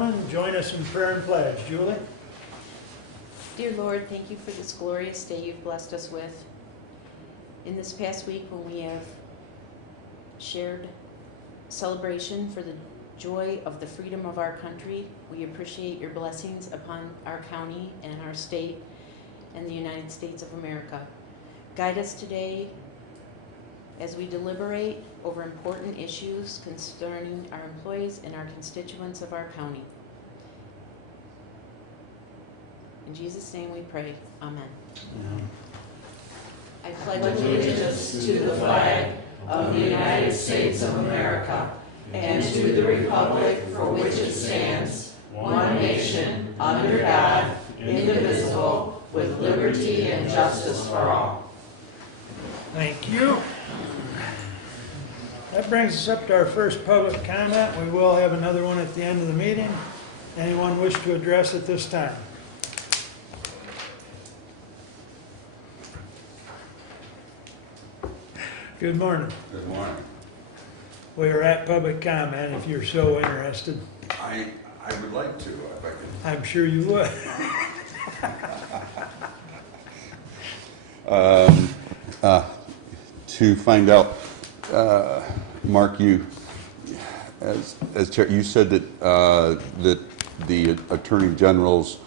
gentlemen, join us in prayer and pledge. Julie? Dear Lord, thank you for this glorious day you've blessed us with. In this past week when we have shared celebration for the joy of the freedom of our country, we appreciate your blessings upon our county and our state and the United States of America. Guide us today as we deliberate over important issues concerning our employees and our constituents of our county. In Jesus' name we pray. Amen. I pledge allegiance to the flag of the United States of America and to the republic for which it stands, one nation, under God, indivisible, with liberty and justice for all. Thank you. That brings us up to our first public comment. We will have another one at the end of the meeting. Anyone wish to address at this time? Good morning. Good morning. We are at public comment if you're so interested. I would like to, if I could. I'm sure you would. To find out, Mark, you, as chair, you said that that the Attorney General's,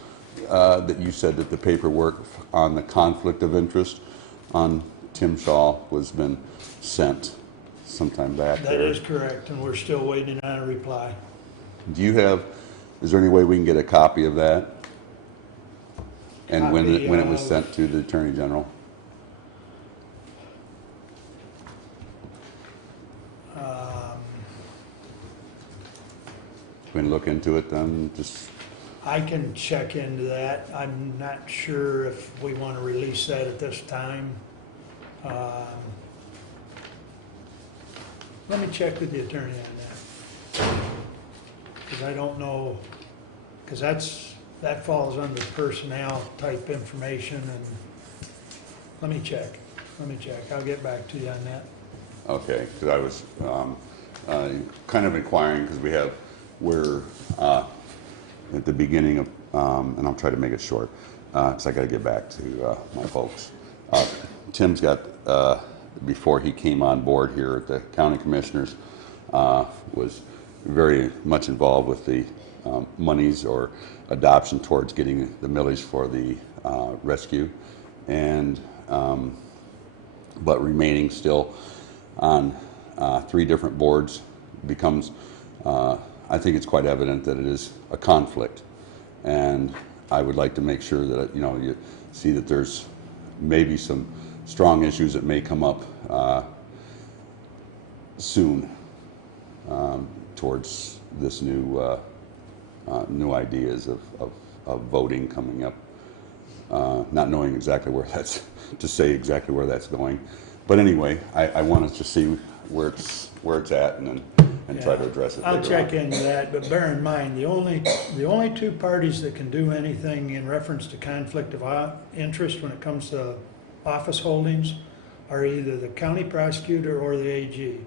that you said that the paperwork on the conflict of interest on Tim Shaw was been sent sometime back That there. is correct, and we're still waiting on a reply. Do you have, is there any way we can get a copy of that? And when it was sent to the Attorney General? We can look into it then, just, I can check into that. I'm not sure if we want to release that at this time. Let me check with the attorney on that. Because I don't know, because that falls under personnel type information, and let me check. I'll get back to you on that. okay, because I was kind of inquiring, because we're at the beginning of, and I'll try to make it short, because I got to get back to my folks. Tim's got, before he came on board here at the county commissioners, was very much involved with the monies or adoption towards getting the millage for the rescue, and but remaining still on 3 different boards becomes, I think it's quite evident that it is a conflict, and I would like to make sure that you see that there's maybe some strong issues that may come up soon towards this new ideas of voting coming up. Not knowing exactly where that's to say exactly where that's going, but anyway, I wanted to see where it's at and try to address it. I'll later check on. into that, but bear in mind, the only 2 parties that can do anything in reference to conflict of interest when it comes to office holdings are either the county prosecutor or the AG.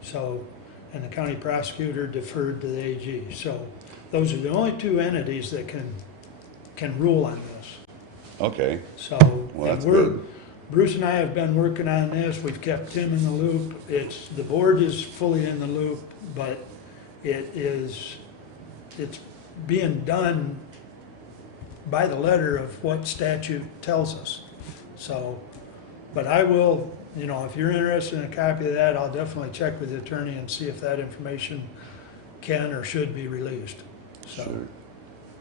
So, and the county prosecutor deferred to the AG. So those are the only 2 entities that can rule on this. Okay. So, Well, and that's good. Bruce and I have been working on this. We've kept Tim in the loop. The board is fully in the loop, but it's being done by the letter of what statute tells us. So, but I will, if you're interested in a copy of that, I'll definitely check with the attorney and see if that information can or should be released. So.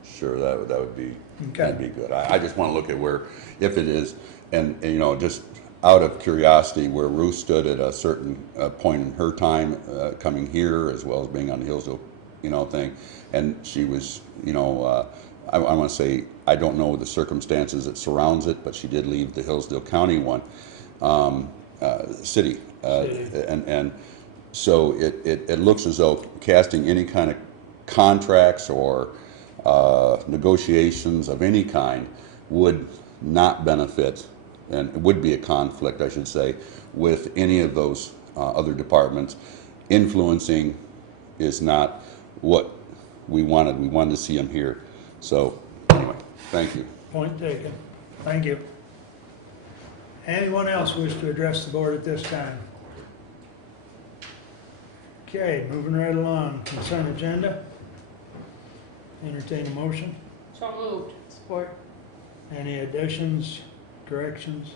Sure, that would be, Okay. that'd be good. I just want to look at where, if it is, and just out of curiosity, where Ruth stood at a certain point in her time coming here, as well as being on the Hillsdale, thing, and she was, I want to say, I don't know the circumstances that surrounds it, but she did leave the Hillsdale County one, city, and so it looks as though casting any kind of contracts or negotiations of any kind would not benefit, and it would be a conflict, I should say, with any of those other departments. Influencing is not what we wanted to see him here. So anyway, thank you. Point taken. Thank you. Anyone else wish to address the board at this time? Okay, moving right along. Consent agenda. Entertain a motion. So moved. Support. Any additions, corrections?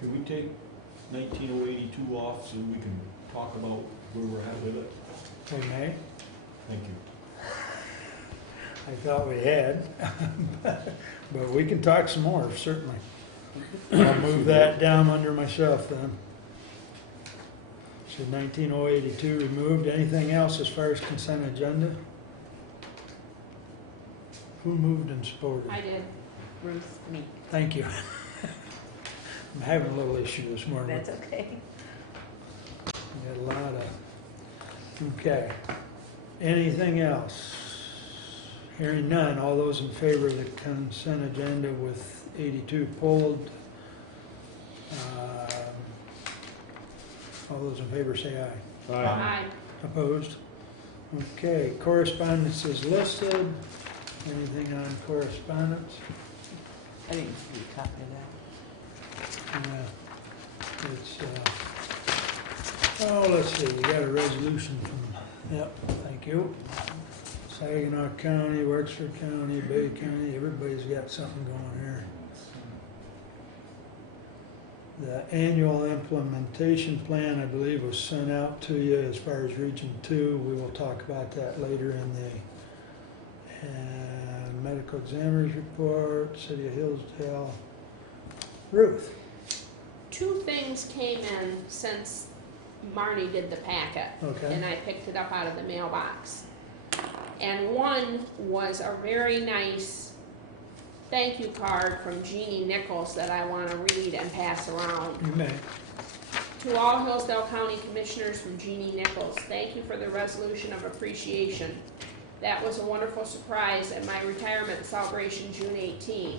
Can we take 19082 off so we can talk about where we're at with it? We may. Thank you. I thought we had, but we can talk some more, certainly. I'll move that down under myself then. So 19082 removed. Anything else as far as consent agenda? Who moved and supported? I did. Ruth, me. Thank you. I'm having a little issue this morning. That's okay. We got a lot of, okay. Anything else? Hearing none, all those in favor of the consent agenda with 82 pulled. All those in favor say aye. Aye. Opposed? Okay, correspondence is listed. Anything on correspondence? I didn't see a copy of that. Yeah, it's, oh, let's see, you got a resolution from, yep, thank you. Saginaw County, Wexford County, Bay County, everybody's got something going here. The annual implementation plan, I believe, was sent out to you as far as Region 2. We will talk about that later in the medical examiner's report, City of Hillsdale. Ruth? Two things came in since Marnie did the packet, Okay. and I picked it up out of the mailbox. And one was a very nice thank you card from Jeannie Nichols that I want to read and pass around. You may. To all Hillsdale County Commissioners from Jeannie Nichols, thank you for the resolution of appreciation. That was a wonderful surprise at my retirement celebration June 18.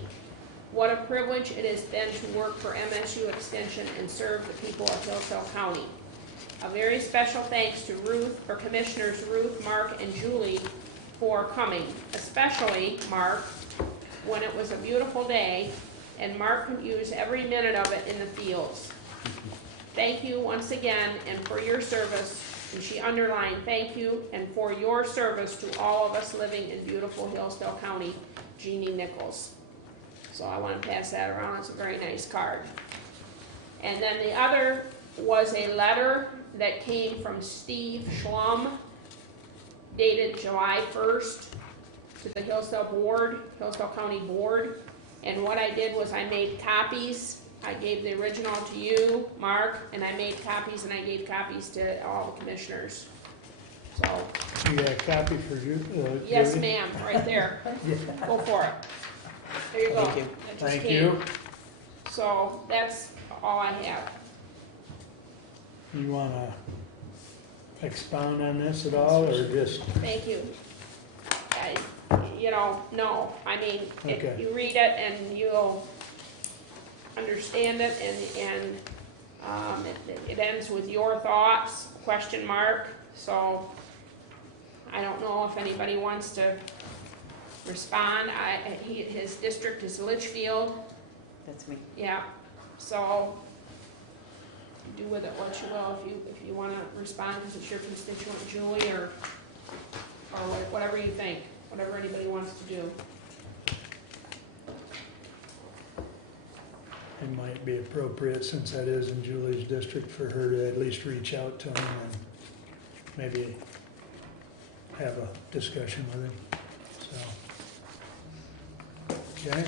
What a privilege it has been to work for MSU Extension and serve the people of Hillsdale County. A very special thanks to Ruth, or Commissioners Ruth, Mark, and Julie for coming, especially Mark, when it was a beautiful day, and Mark could use every minute of it in the fields. Thank you once again, and for your service, and she underlined, thank you, and for your service to all of us living in beautiful Hillsdale County, Jeannie Nichols. So I want to pass that around. It's a very nice card. And then the other was a letter that came from Steve Schlum, dated July 1st, to the Hillsdale Board, Hillsdale County Board. And what I did was I made copies. I gave the original to you, Mark, and I made copies, and I gave copies to all the commissioners. So, You got a copy for you? yes, Judy? ma'am, right there. Go for it. There you go. Thank you. That just Thank came. you. So that's all I have. You want to expound on this at all, or just, Thank you. No, I mean, Okay. you read it and you'll understand it, and it ends with your thoughts, question mark. So I don't know if anybody wants to respond. His district is Litchfield, That's me. yeah, so do with it what you will. If you want to respond because it's your constituent, Julie, or whatever you think, whatever anybody wants to do. it might be appropriate, since that is in Julie's district, for her to at least reach out to him and maybe have a discussion with him, so. Okay.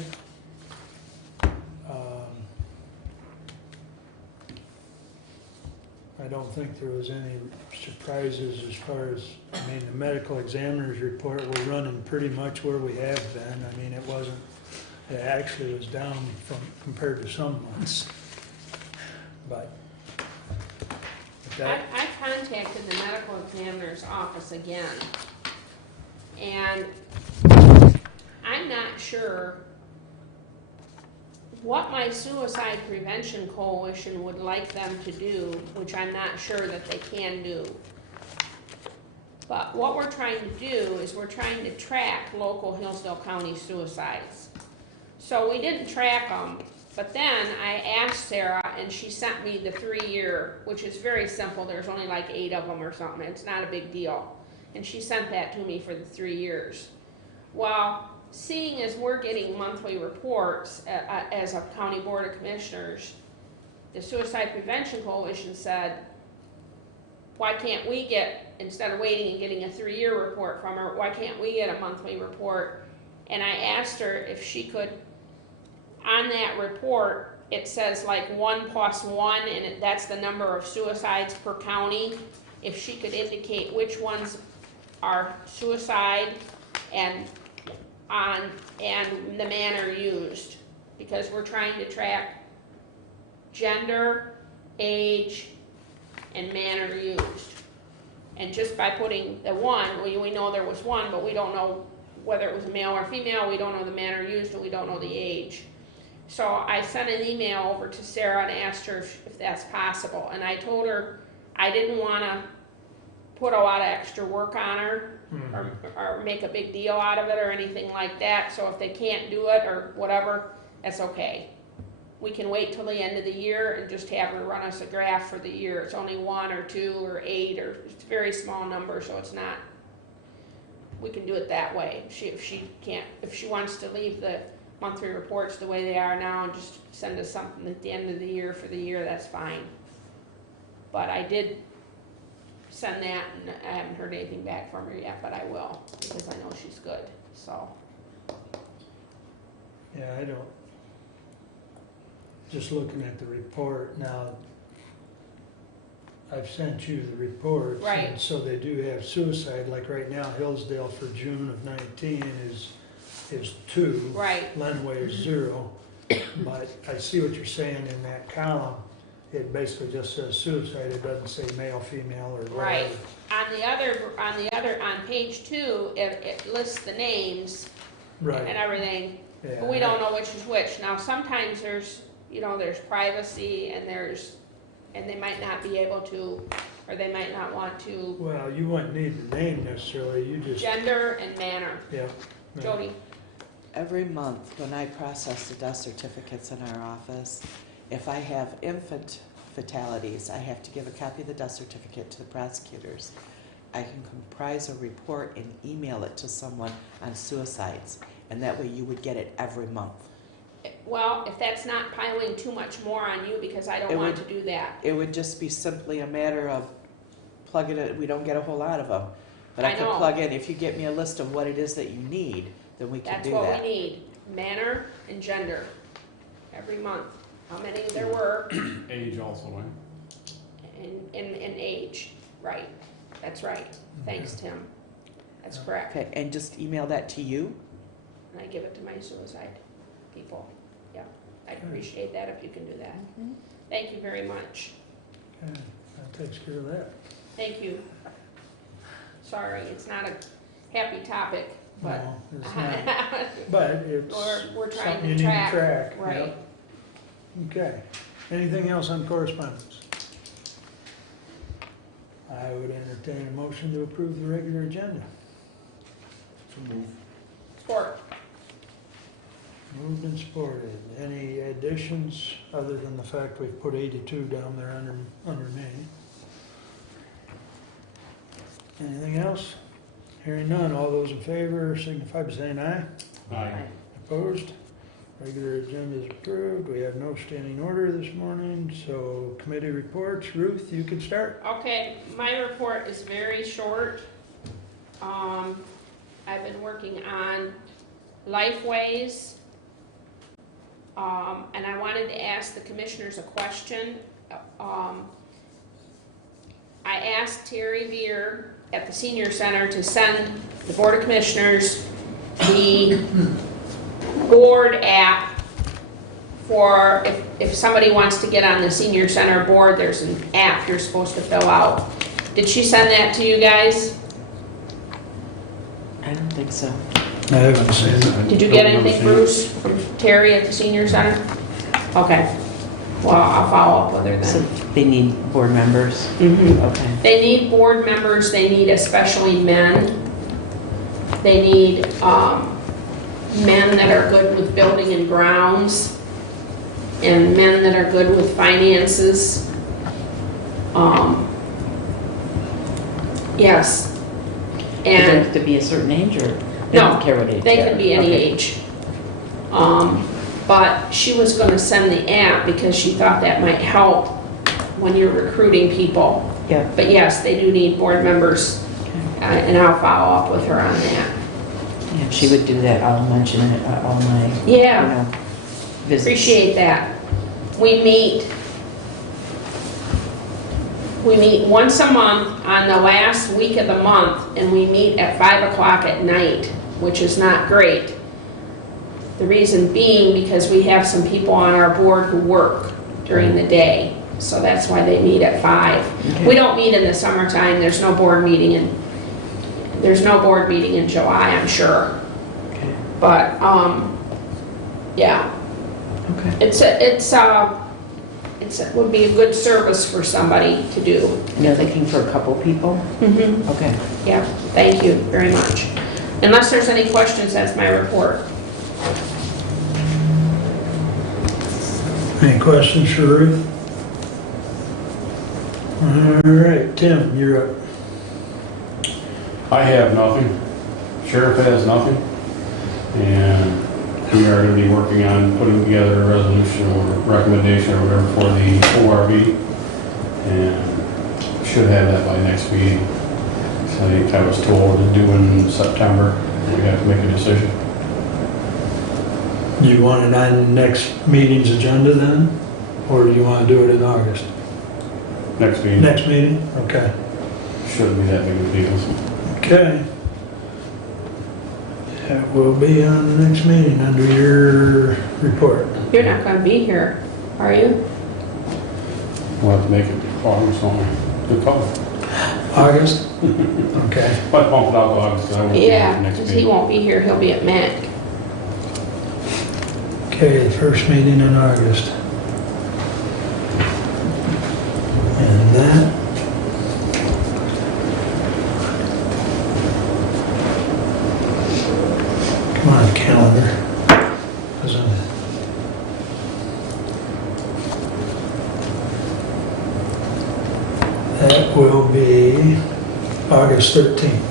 I don't think there was any surprises as far as, I mean, the medical examiner's report, we're running pretty much where we have been. I mean, it actually was down compared to some months. But that, I contacted the medical examiner's office again, and I'm not sure what my suicide prevention coalition would like them to do, which I'm not sure that they can do. But what we're trying to do is we're trying to track local Hillsdale County suicides. So we didn't track them, but then I asked Sarah and she sent me the 3-year, which is very simple. There's only like 8 of them or something. It's not a big deal. And she sent that to me for the 3 years. Well, seeing as we're getting monthly reports as a county board of commissioners, the Suicide Prevention Coalition said, why can't we get, instead of waiting and getting a 3-year report from her, why can't we get a monthly report? And I asked her if she could, on that report, it says like 1 + 1, and that's the number of suicides per county. If she could indicate which ones are suicide and the manner used, because we're trying to track gender, age, and manner used. And just by putting the 1, we know there was 1, but we don't know whether it was a male or female, we don't know the manner used, and we don't know the age. So I sent an email over to Sarah and asked her if that's possible. And I told her I didn't want to put a lot of extra work on her or make a big deal out of it or anything like that. So if they can't do it or whatever, that's okay. We can wait till the end of the year and just have her run us a graph for the year. It's only 1 or 2 or 8 or it's a very small number, so it's not. We can do it that way. If she wants to leave the monthly reports the way they are now and just send us something at the end of the year for the year, that's fine. But I did send that and I haven't heard anything back from her yet, but I will because I know she's good. So Yeah, I don't. Just looking at the report now, I've sent you the reports. Right. And so they do have suicide, like right now, Hillsdale for June of 19 is 2. right, Lenway is 0. But I see what you're saying in that column. It basically just says suicide. It doesn't say male, female, or whatever. right. On page 2, it lists the names and Right. everything, Yeah. but we don't know which is which. Now sometimes there's privacy and they might not be able to, or they might not want to. Well, you wouldn't need the name necessarily. You just. Gender and manner. Yeah. Yeah. Jody? Every month, when I process the death certificates in our office, if I have infant fatalities, I have to give a copy of the death certificate to the prosecutors. I can comprise a report and email it to someone on suicides, and that way you would get it every month. Well, if that's not piling too much more on you, because I don't It want would- to do that. It would just be simply a matter of plugging it, we don't get a whole lot of them. But I I could know. plug in, if you get me a list of what it is that you need, then we can That's do what that. we need, manner and gender, every month. How many there were, Age also, right? and age, right. That's right. Thanks, Tim. That's correct. Okay, and just email that to you? And I give it to my suicide people. Yeah, I'd appreciate that if you can do that. Thank you very much. Okay, that takes care of that. Thank you. Sorry, it's not a happy topic, but No, it's not. But it's we're trying something to you need to track. track. Right. Yep. Okay. Anything else on correspondence? I would entertain a motion to approve the regular agenda. So move. Sport. Moved and supported. Any additions other than the fact we've put 82 down there under me? Anything else? Hearing none, all those in favor signify by saying aye. Aye. Opposed? Regular agenda is approved. We have no standing order this morning, so committee reports. Ruth, you can start. Okay, my report is very short. I've been working on Lifeways. And I wanted to ask the commissioners a question. I asked Terry Veer at the senior center to send the Board of Commissioners the board app for if somebody wants to get on the senior center board, there's an app you're supposed to fill out. Did she send that to you guys? I don't think so. I haven't seen it. Did you get anything, Bruce, from Terry at the senior center? Okay. Well, I'll follow up with her So then. they need board members? Mhm. Okay. They need board members, they need especially men. They need, men that are good with building and grounds, and men that are good with finances. Yes. Does it And have to be a certain age, or they No, don't care what age? they are? can be any Okay. age. But she was gonna send the app because she thought that might help when you're recruiting people. Yeah. But yes, they do need board members, and I'll follow up with her on that. Yeah, if she would do that, I'll mention it at all my, Yeah, visits. appreciate that. We meet once a month on the last week of the month, and we meet at 5 o'clock at night, which is not great. The reason being because we have some people on our board who work during the day, so that's why they meet at 5. Okay. We don't meet in the summertime, there's no board meeting in July, I'm sure. Okay. But, yeah, Okay. it would be a good service for somebody to do. And they're looking for a couple people? Mm-hmm. Okay. Yeah, thank you very much. Unless there's any questions, that's my report. Any questions for Ruth? All right, Tim, you're up. I have nothing. Sheriff has nothing. And we are gonna be working on putting together a resolution or recommendation or whatever for the ORV. And should have that by next meeting. So I think I was told to do in September. We have to make a decision. Do you want it on next meeting's agenda then? Or do you want to do it in August? Next meeting. Next meeting? Okay. Shouldn't be that big of a deal. Okay. That will be on the next meeting under your report. You're not gonna be here, are you? We'll have to make it August only. Good call. August? Okay. But bump it out to August, 'cause I won't be here Yeah, for next because he meeting. won't be here, he'll be at MAC. Okay, the first meeting in August. And that. Come on, calendar. Doesn't- That will be August 13th.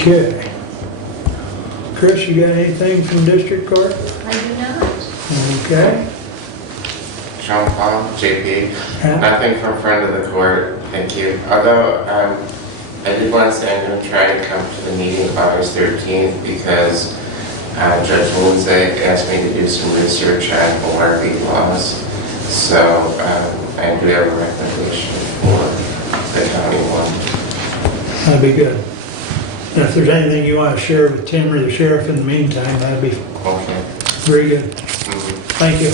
Okay. Chris, you got anything from district court? I do not. Okay. Sean Paul, JP. Yeah. Nothing from friend of the court, thank you. Although, I did want to say I'm going to try and come to the meeting August 13th because Judge Lindsay asked me to do some research on ORV laws. So I do have a recommendation for the county one. That'd be good. And if there's anything you want to share with Tim or the sheriff in the meantime, that'd be Okay. very good. Mhm. Thank you.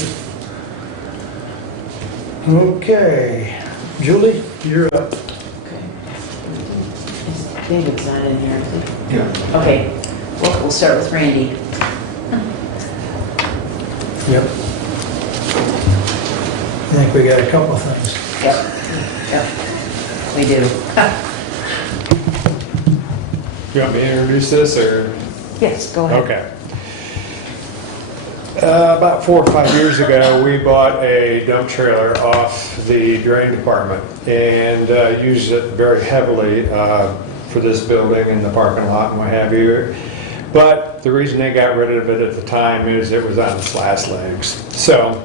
Okay. Julie, you're up. Okay. David's not in here, is he? Yeah. Okay, well, we'll start with Randy. Yep. I think we got a couple of things. Yep, yep, we do. You want me to introduce this, or? Yes, go ahead. Okay. About 4 or 5 years ago, we bought a dump trailer off the drain department and used it very heavily for this building and the parking lot and what have you. But the reason they got rid of it at the time is it was on its last legs. So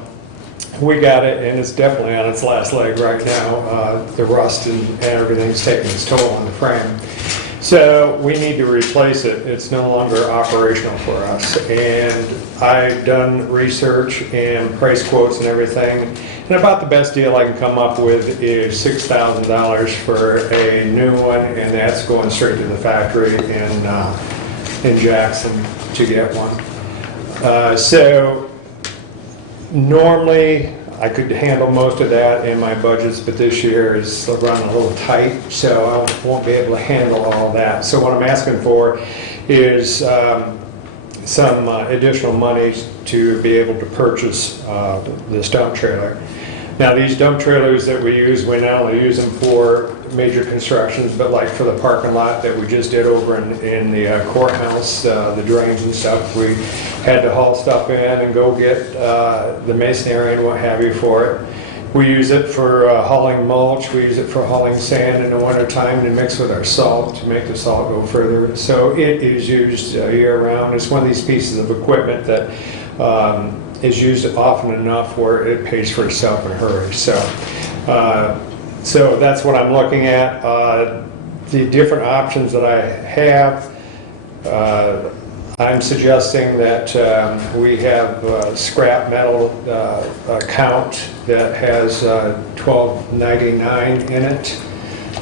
we got it, and it's definitely on its last leg right now. The rust and everything's taking its toll on the frame. So we need to replace it. It's no longer operational for us. And I've done research and price quotes and everything. And about the best deal I can come up with is $6,000 for a new one, and that's going straight to the factory in Jackson to get one. So normally I could handle most of that in my budgets, but this year is run a little tight, so I won't be able to handle all that. So what I'm asking for is some additional monies to be able to purchase this dump trailer. Now, these dump trailers that we use, we not only use them for major constructions, but like for the parking lot that we just did over in the courthouse, the drains and stuff, we had to haul stuff in and go get the masonry and what have you for it. We use it for hauling mulch, we use it for hauling sand in the wintertime to mix with our salt to make the salt go further. So it is used year-round. It's one of these pieces of equipment that is used often enough where it pays for itself in a hurry. So that's what I'm looking at. The different options that I have, I'm suggesting that we have a scrap metal account that has $12.99 in it.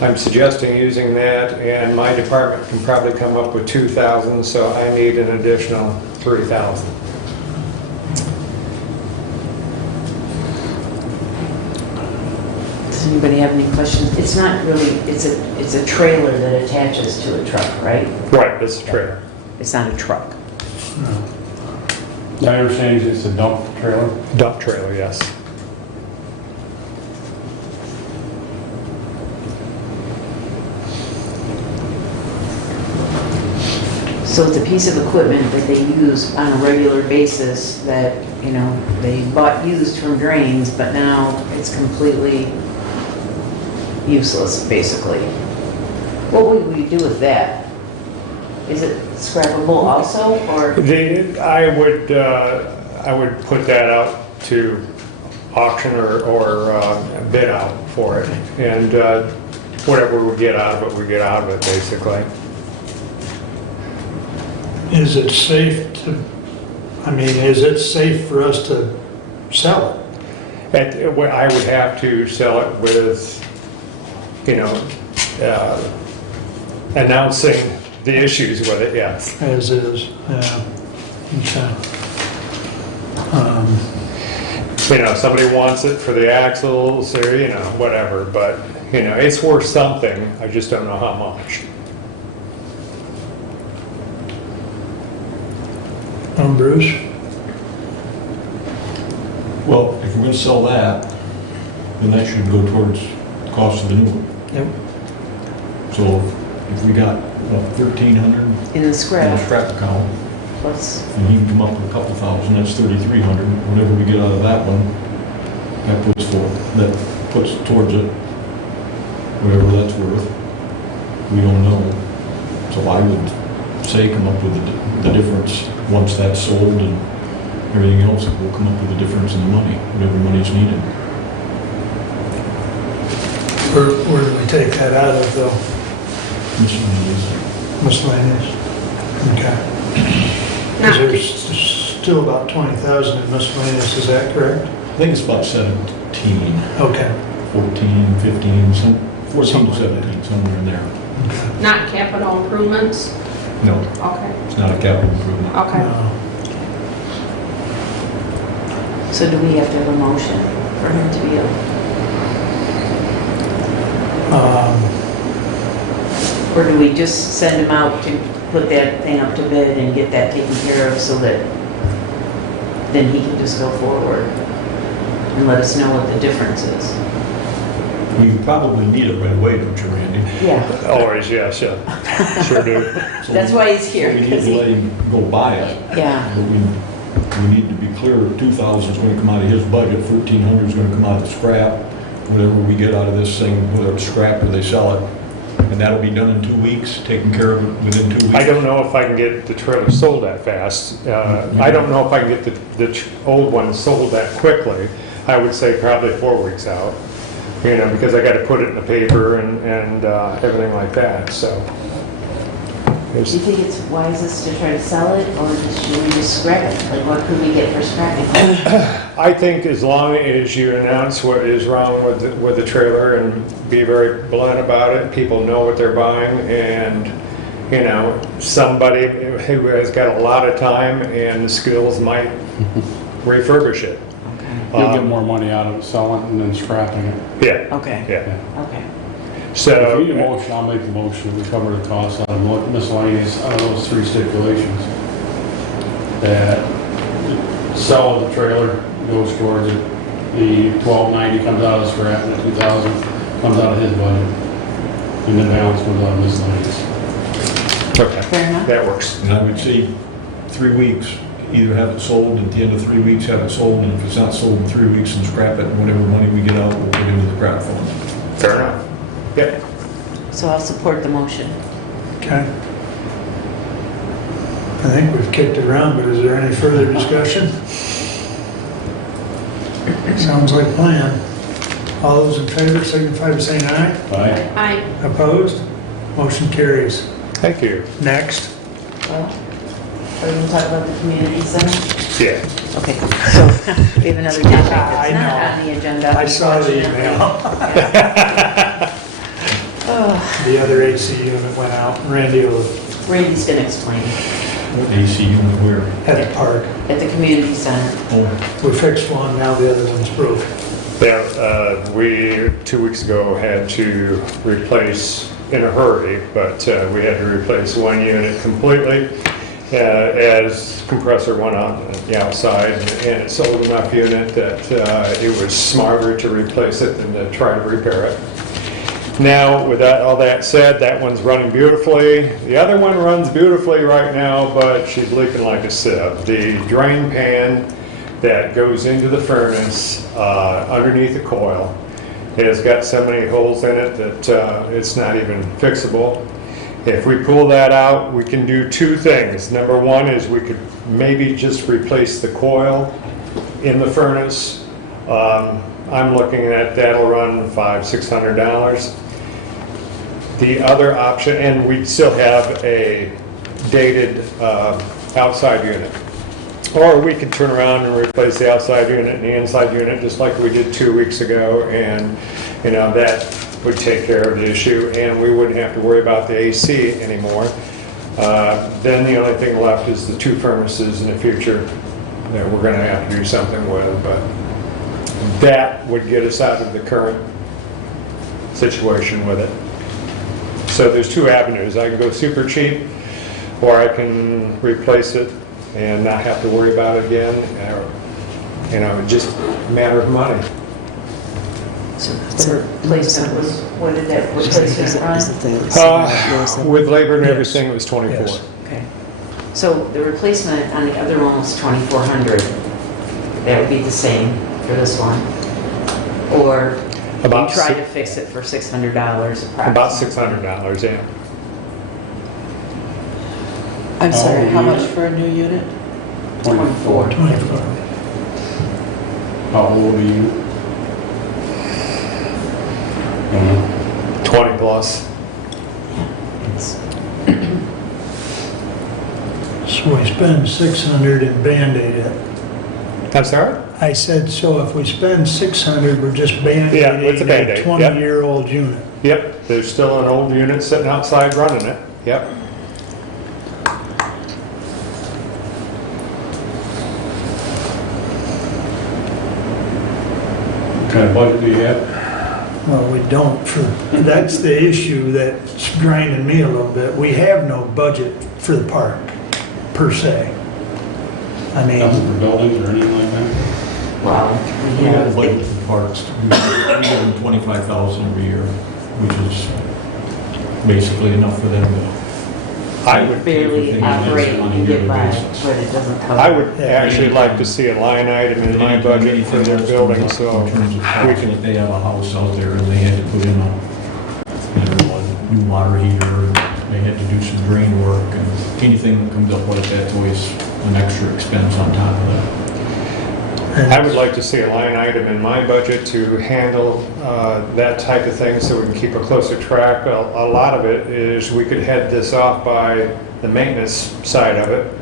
I'm suggesting using that, and my department can probably come up with $2,000, so I need an additional $3,000. Does anybody have any questions? It's not really, it's a trailer that attaches to a truck, right? Right, it's a trailer. It's not a truck. My understanding is it's a dump trailer. Dump trailer, yes. So it's a piece of equipment that they use on a regular basis that, you know, they bought used from drains, but now it's completely useless, basically. What would we do with that? Is it scrappable also, or? I would put that out to auction or bid out for it, and whatever we get out of it, we get out of it, basically. Is it safe is it safe for us to sell it? I would have to sell it with, announcing the issues with it, yes. As is, yeah. Okay. Somebody wants it for the axles or, whatever, but, it's worth something, I just don't know how much. Bruce? Well, if we're gonna sell that, then that should go towards the cost of the new one. Yep. So if we got, what, 1,300 In the in scrap, the scrap account, plus, and he can come up with a couple thousand, that's 3,300. Whatever we get out of that one, that puts towards it, whatever that's worth. We don't know. So I would say come up with the difference once that's sold, and everything else, we'll come up with the difference in the money, whatever money's needed. Where do we take that out of, though? Miscellaneous? Okay. Because there's still about 20,000 in miscellaneous, is that correct? I think it's about 17, Okay. 14, 15, 14 Something to like 17, somewhere in there. Not capital improvements? No, Okay, it's not a capital improvement. okay. No. so do we have to have a motion for him to be able? Or do we just send him out to put that thing up to bid and get that taken care of so that then he can just go forward and let us know what the difference is? You probably need it right away, don't you, Randy? Yeah, Always, yes, yeah, sure do. So that's why he's here, We need because to let he, him go buy it. yeah, But we need to be clear, 2,000 is going to come out of his budget, 1,300 is going to come out of the scrap, whatever we get out of this thing, whether it's scrap or they sell it. And that'll be done in 2 weeks, taken care of it within 2 weeks. I don't know if I can get the trailer sold that fast. I don't know if I can get the old one sold that quickly. I would say probably 4 weeks out, because I got to put it in the paper and everything like that, so. do you think it's wisest to try to sell it, or should we just scrap it? Like, what could we get for scrapping? I think as long as you announce what is wrong with the trailer and be very blunt about it, people know what they're buying, and, somebody who has got a lot of time and skills might refurbish it. You'll get more money out of it selling and then scrapping it. Yeah, Okay, yeah. okay. If you need a So, motion, I'll make the motion, we cover the cost out of miscellaneous, out of those 3 stipulations. That sell of the trailer goes towards it, the $1290 comes out of scrap, and the $2,000 comes out of his budget. And the balance comes out of miscellaneous. okay, Fair enough. that works. And I would say 3 weeks, either have it sold at the end of 3 weeks, have it sold, and if it's not sold in 3 weeks, and scrap it, whatever money we get out, we'll put into the scrap fund. Fair enough. Yep. So I'll support the motion. Okay. I think we've kicked it around, but is there any further discussion? Sounds like a plan. All those in favor signify by saying aye. Aye. I, Opposed? Motion carries. Thank you. Next. Well, are we going to talk about the community center? Yeah. Okay, so we have another district I that's know. not on the agenda. I saw the email. Oh, The other AC unit went out. Randy will Randy's going to explain. What AC unit where? at the park. At the community center. Oh, We fixed one, now the other one's broken. Yeah, we, 2 weeks ago, had to replace, in a hurry, but we had to replace one unit completely as compressor went on the outside, and it's old enough unit that it was smarter to replace it than to try to repair it. Now, with that, all that said, that one's running beautifully. The other one runs beautifully right now, but she's leaking like a sieve. The drain pan that goes into the furnace underneath the coil has got so many holes in it that it's not even fixable. If we pull that out, we can do 2 things. Number one is we could maybe just replace the coil in the furnace. I'm looking at that'll run $500-600. The other option, and we'd still have a dated outside unit. Or we could turn around and replace the outside unit and the inside unit just like we did 2 weeks ago, and that would take care of the issue, and we wouldn't have to worry about the AC anymore. Then the only thing left is the 2 furnaces in the future that we're going to have to do something with, but that would get us out of the current situation with it. So there's 2 avenues. I can go super cheap, or I can replace it and not have to worry about it again. Just a matter of money. So the replacement was, what did that replacement run? With labor and everything, it was 24. Yes. Okay. So the replacement on the other one was 2,400. That would be the same for this one? Or we About try six- to fix it for $600 approximately? About $600, yeah. I'm sorry, how Oh, much for a new unit? 24. 24. How old are you? 20 plus. It's- So we spend 600 and Band-Aid it. I'm sorry? I said, so if we spend 600, we're just Yeah, it's a Band-Aiding Band-Aid, a yep. 20-year-old unit. Yep, there's still an old unit sitting outside running it. Yep. What kind of budget do you have? Well, we don't that's the issue that's grinding me a little bit. We have no budget for the park, per se. I Nothing mean, for buildings or anything like that? Well, we we have a have, budget for parks. We give them $25,000 every year, which is basically enough for them to. I would, barely Everything is operate on a and get yearly by, basis. but it doesn't cover. I would actually like to see a line item in my budget for their building, so In terms of we costs, can, like they have a house out there and they had to put in a new water heater, they had to do some drain work, and anything that comes up like that's always an extra expense on top of that. I would like to see a line item in my budget to handle that type of thing so we can keep a closer track. A lot of it is we could head this off by the maintenance side of it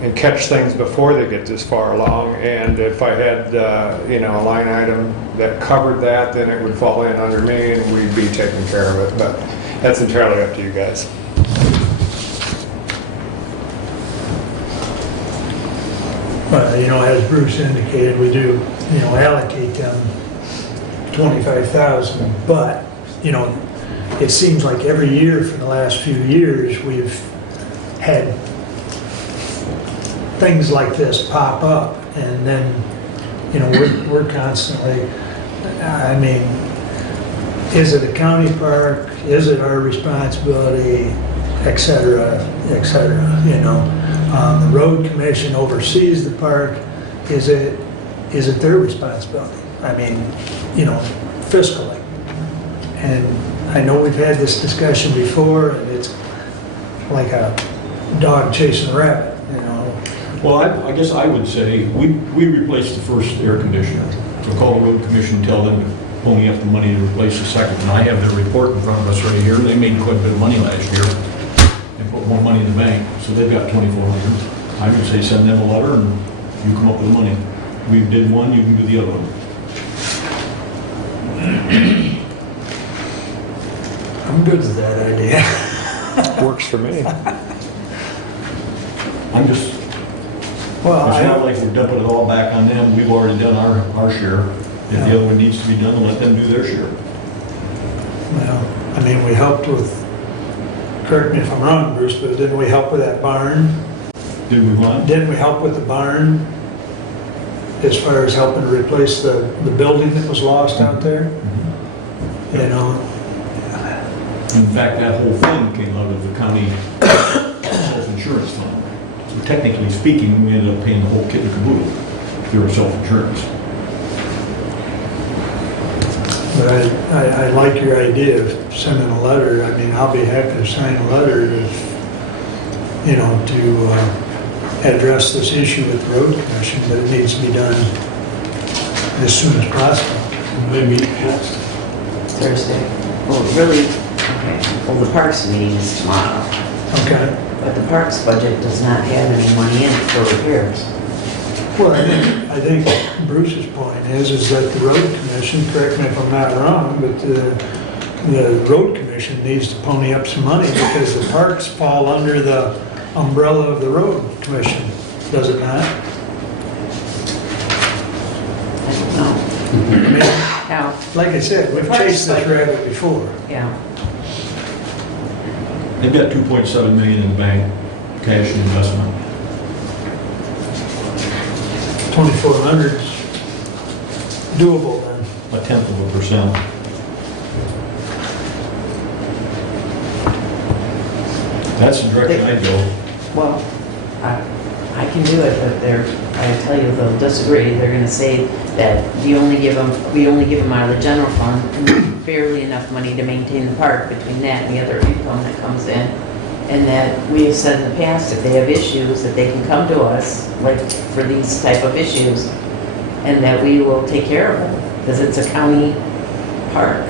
and catch things before they get this far along. And if I had, a line item that covered that, then it would fall in under me and we'd be taking care of it. But that's entirely up to you guys. As Bruce indicated, we do, allocate them 25,000, but, it seems like every year for the last few years, we've had things like this pop up, and then, we're constantly, is it a county park? Is it our responsibility? Et cetera, et cetera, The road commission oversees the park. Is it their responsibility? Fiscally. And I know we've had this discussion before, and it's like a dog chasing a rabbit, Well, I guess I would say, we replaced the first air conditioner. So call the road commission, tell them to pony up the money to replace the second. And I have their report in front of us right here. They made quite a bit of money last year and put more money in the bank, so they've got 2,400. I would say send them a letter and you come up with the money. We did one, you can do the other one. I'm good with that idea. Works for me. I'm just, Well, it's not like we're dumping it all back on them. We've already done our share. If the other one needs to be done, let them do their share. we helped with, correct me if I'm wrong, Bruce, but didn't we help with that barn? Did we want? Didn't we help with the barn as far as helping to replace the building that was lost out there? In fact, that whole thing came out of the county self-insurance fund. So technically speaking, we ended up paying the whole kit and caboodle through our self-insurance. But I like your idea of sending a letter. I'll be happy to sign a letter to address this issue with the road commission, but it needs to be done as soon as possible. Maybe next. Thursday. Well, really, okay, well, the Parks meeting is tomorrow, Okay? but the Parks budget does not have any money in it for repairs. Well, I think Bruce's point is that the road commission, correct me if I'm not wrong, but the road commission needs to pony up some money because the parks fall under the umbrella of the road commission, does it not? I don't know. How, Like I said, we've chased this rabbit before. yeah. They've got 2.7 million in the bank, cash and investment. 2,400 is doable then. 0.1%. That's the direction I'd go. Well, I can do it, but I tell you, they'll disagree. They're gonna say that we only give them out of the general fund, and barely enough money to maintain the park between that and the other income that comes in. And that we have said in the past, if they have issues, that they can come to us, like for these type of issues, and that we will take care of them, because it's a county park.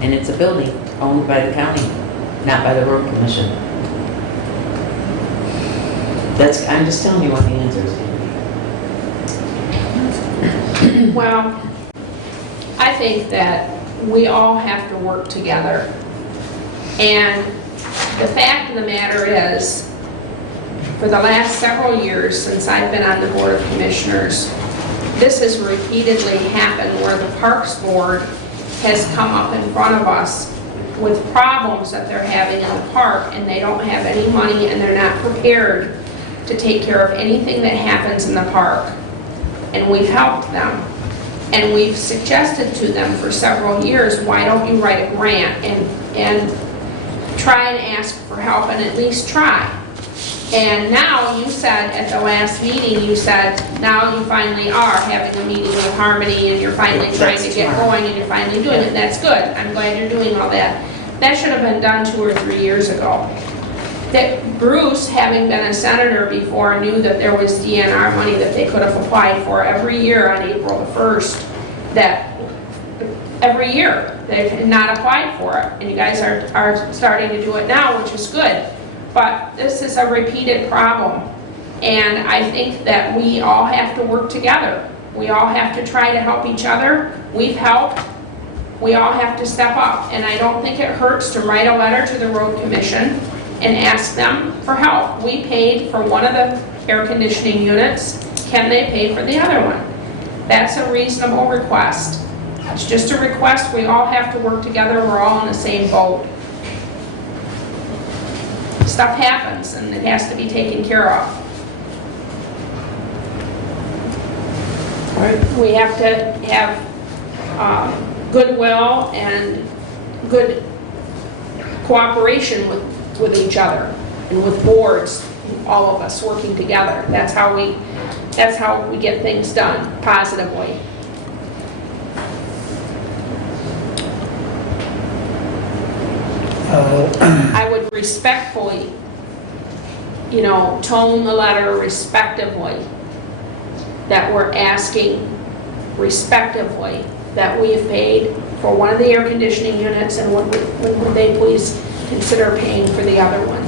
And it's a building owned by the county, not by the road commission. I'm just telling you what the answer is going to be. Well, I think that we all have to work together. And the fact of the matter is, for the last several years since I've been on the Board of Commissioners, this has repeatedly happened where the Parks Board has come up in front of us with problems that they're having in the park, and they don't have any money and they're not prepared to take care of anything that happens in the park. And we've helped them. And we've suggested to them for several years, why don't you write a grant and try and ask for help and at least try. And now you said at the last meeting, you said now you finally are having a meeting with Harmony and you're finally trying to get going and you're finally doing it. That's good. I'm glad you're doing all that. That should have been done 2 or 3 years ago. That Bruce, having been a senator before, knew that there was DNR money that they could have applied for every year on April the 1st. That every year they had not applied for it, and you guys are starting to do it now, which is good. But this is a repeated problem, and I think that we all have to work together. We all have to try to help each other. We've helped. We all have to step up, and I don't think it hurts to write a letter to the road commission and ask them for help. We paid for one of the air conditioning units can they pay for the other one? That's a reasonable request. It's just a request, we all have to work together, we're all in the same boat. Stuff happens and it has to be taken care of. We have to have goodwill and good cooperation with each other and with boards, all of us working together. That's how we get things done positively. I would respectfully, tone the letter respectively, that we're asking respectively that we have paid for one of the air conditioning units, and would they please consider paying for the other one?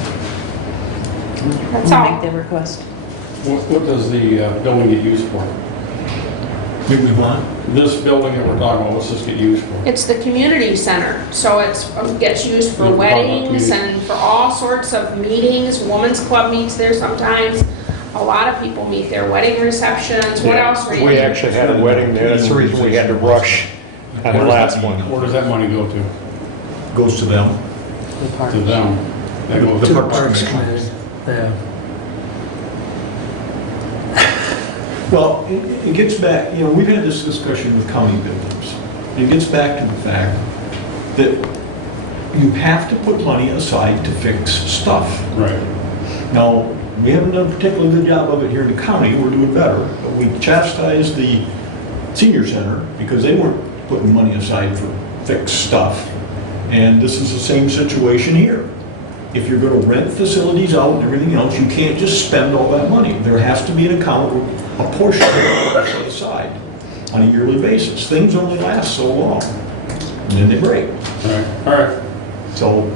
That's I'll all. make the request. What does the building get used for? Maybe we want, This building that we're talking about, what's this get used for? It's the community center, so gets used for You're talking about weddings community. and for all sorts of meetings. Women's Club meets there sometimes. A lot of people meet there, wedding receptions. What Yeah, else, Randy? We actually had a wedding there. That's the reason we had to rush on the last one. Where does that money go to? goes to them. To them? That goes The to Parks Committee. Yeah. Well, it gets back, we've had this discussion with county buildings. It gets back to the fact that you have to put money aside to fix stuff. Right. Now, we haven't done a particularly good job of it here in the county, we're doing better, but we chastised the senior center because they weren't putting money aside for fixed stuff. And this is the same situation here. If you're gonna rent facilities out and everything else, you can't just spend all that money. There has to be an account, a portion of it set aside on a yearly basis. Things only last so long, and then they break. All right. So,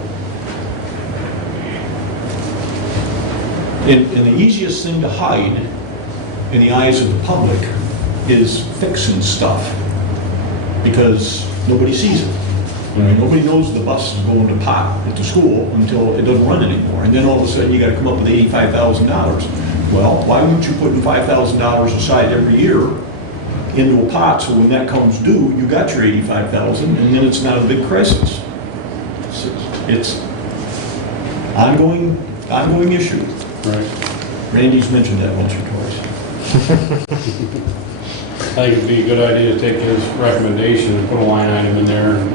and the easiest thing to hide in the eyes of the public is fixing stuff, because nobody sees it. Nobody knows the bus is going to pot at the school until it doesn't run anymore, and then all of a sudden you gotta come up with $85,000. Well, why wouldn't you put $5,000 aside every year into a pot, so when that comes due, you got your $85,000, and then it's not a big crisis. It's ongoing issue. Right. Randy's mentioned that once or twice. I think it'd be a good idea to take his recommendation and put a line item in there and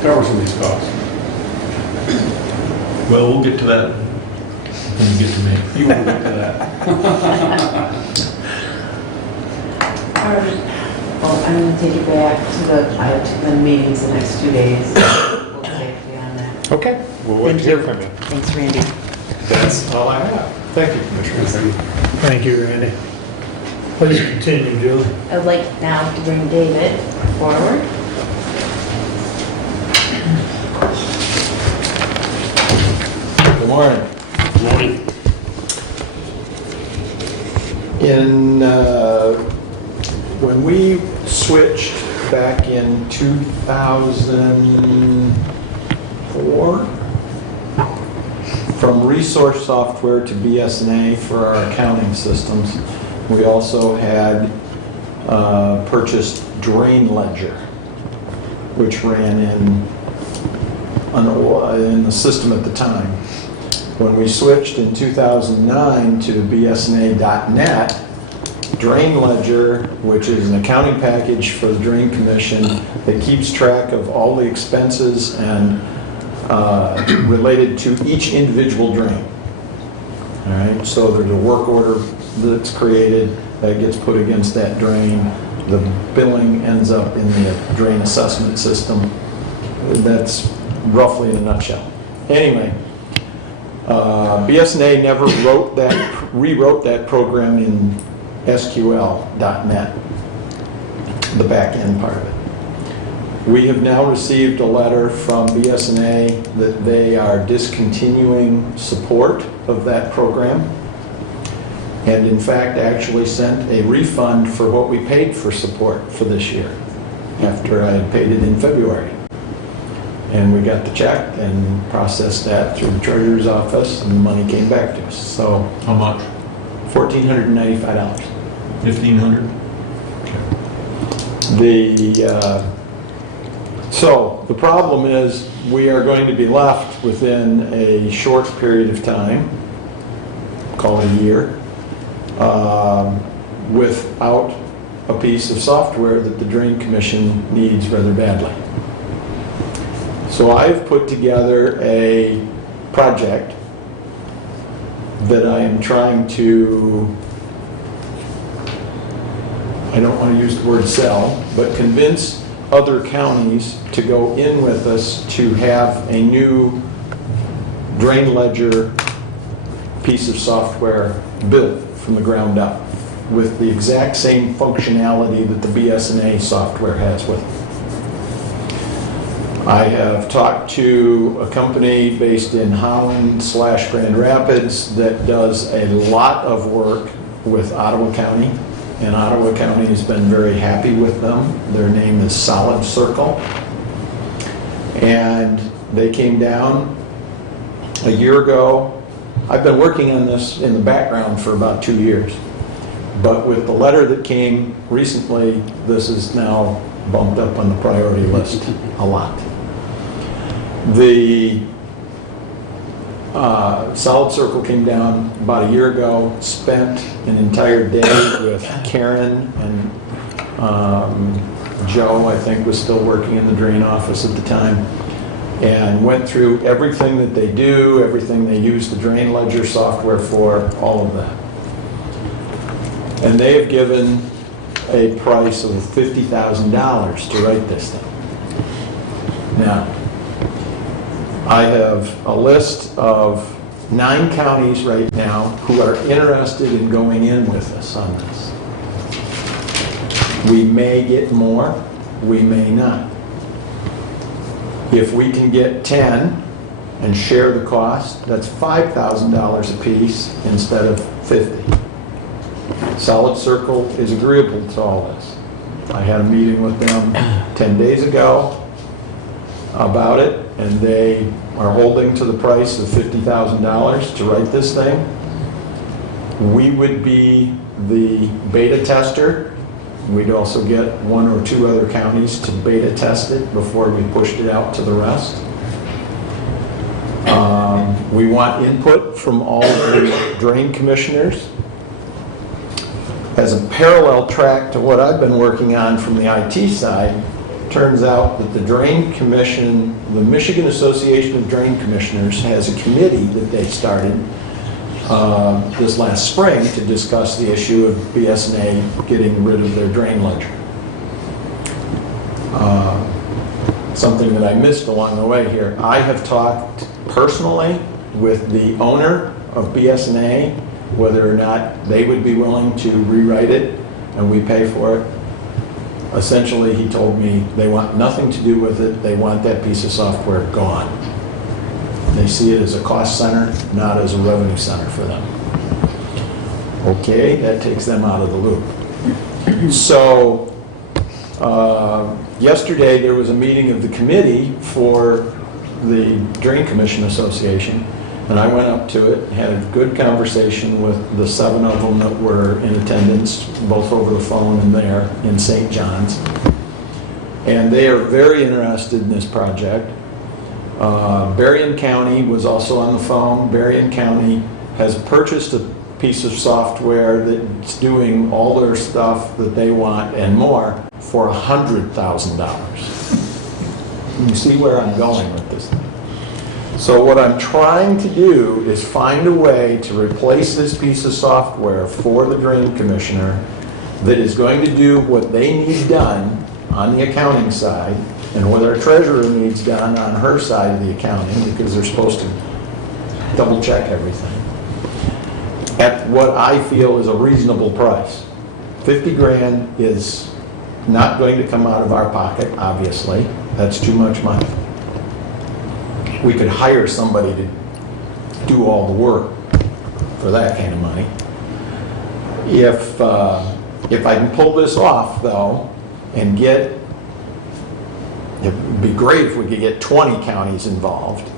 cover some of these costs. Well, we'll get to that when you get to me. You will get to that. All right. Well, I'm gonna take it back to I have the meetings the next 2 days. We'll take beyond that. Okay, we'll wait to hear from you. Thanks, Randy. That's all I have. Thank you, Commissioner. Thank you, Randy. Please continue, Julie. I'd like now to bring David forward. Good morning. Morning. When we switched back in 2004 from resource software to BSNA for our accounting systems, we also had purchased Drain Ledger, which ran in the system at the time. When we switched in 2009 to BSNA.net, Drain Ledger, which is an accounting package for the Drain Commission that keeps track of all the expenses and related to each individual drain. All right, so there's a work order that's created that gets put against that drain. The billing ends up in the drain assessment system. That's roughly in a nutshell. Anyway, BSNA never rewrote that program in SQL.net, the back end part of it. We have now received a letter from BSNA that they are discontinuing support of that program, and in fact actually sent a refund for what we paid for support for this year after I had paid it in February. And we got the check and processed that through the treasurer's office, and the money came back to us. So How much? $1,495. 1,500? So the problem is we are going to be left within a short period of time, call it a year, without a piece of software that the Drain Commission needs rather badly. So I've put together a project that I am trying to, I don't want to use the word sell, but convince other counties to go in with us to have a new drain ledger piece of software built from the ground up with the exact same functionality that the BSNA software has with it. I have talked to a company based in Holland/Grand Rapids that does a lot of work with Ottawa County, and Ottawa County has been very happy with them. Their name is Solid Circle. And they came down a year ago. I've been working on this in the background for about 2 years. But with the letter that came recently, this is now bumped up on the priority list a lot. The Solid Circle came down about a year ago, spent an entire day with Karen and Joe, I think, was still working in the drain office at the time, and went through everything that they do, everything they use the drain ledger software for, all of that. And they have given a price of $50,000 to write this thing. Now, I have a list of 9 counties right now who are interested in going in with us on this. We may get more, we may not. If we can get 10 and share the cost, that's $5,000 a piece instead of 50. Solid Circle is agreeable to all this. I had a meeting with them 10 days ago about it, and they are holding to the price of $50,000 to write this thing. We would be the beta tester. We'd also get 1 or 2 other counties to beta test it before we pushed it out to the rest. We want input from all the drain commissioners. As a parallel track to what I've been working on from the IT side, turns out that the Drain Commission, the Michigan Association of Drain Commissioners, has a committee that they started this last spring to discuss the issue of BSNA getting rid of their drain ledger. Something that I missed along the way here. I have talked personally with the owner of BSNA, whether or not they would be willing to rewrite it and we pay for it. Essentially, he told me they want nothing to do with it. They want that piece of software gone. They see it as a cost center, not as a revenue center for them. Okay, that takes them out of the loop. So, yesterday there was a meeting of the committee for the Drain Commission Association, and I went up to it, had a good conversation with the 7 of them that were in attendance, both over the phone and there in St. John's. And they are very interested in this project. Berrien County was also on the phone. Berrien County has purchased a piece of software that's doing all their stuff that they want and more for $100,000. You see where I'm going with this thing. So what I'm trying to do is find a way to replace this piece of software for the Drain Commissioner that is going to do what they need done on the accounting side and what our treasurer needs done on her side of the accounting, because they're supposed to double check everything, at what I feel is a reasonable price. 50 grand is not going to come out of our pocket, obviously. That's too much money. We could hire somebody to do all the work for that kind of money. If I can pull this off, though, and get, it'd be great if we could get 20 counties involved,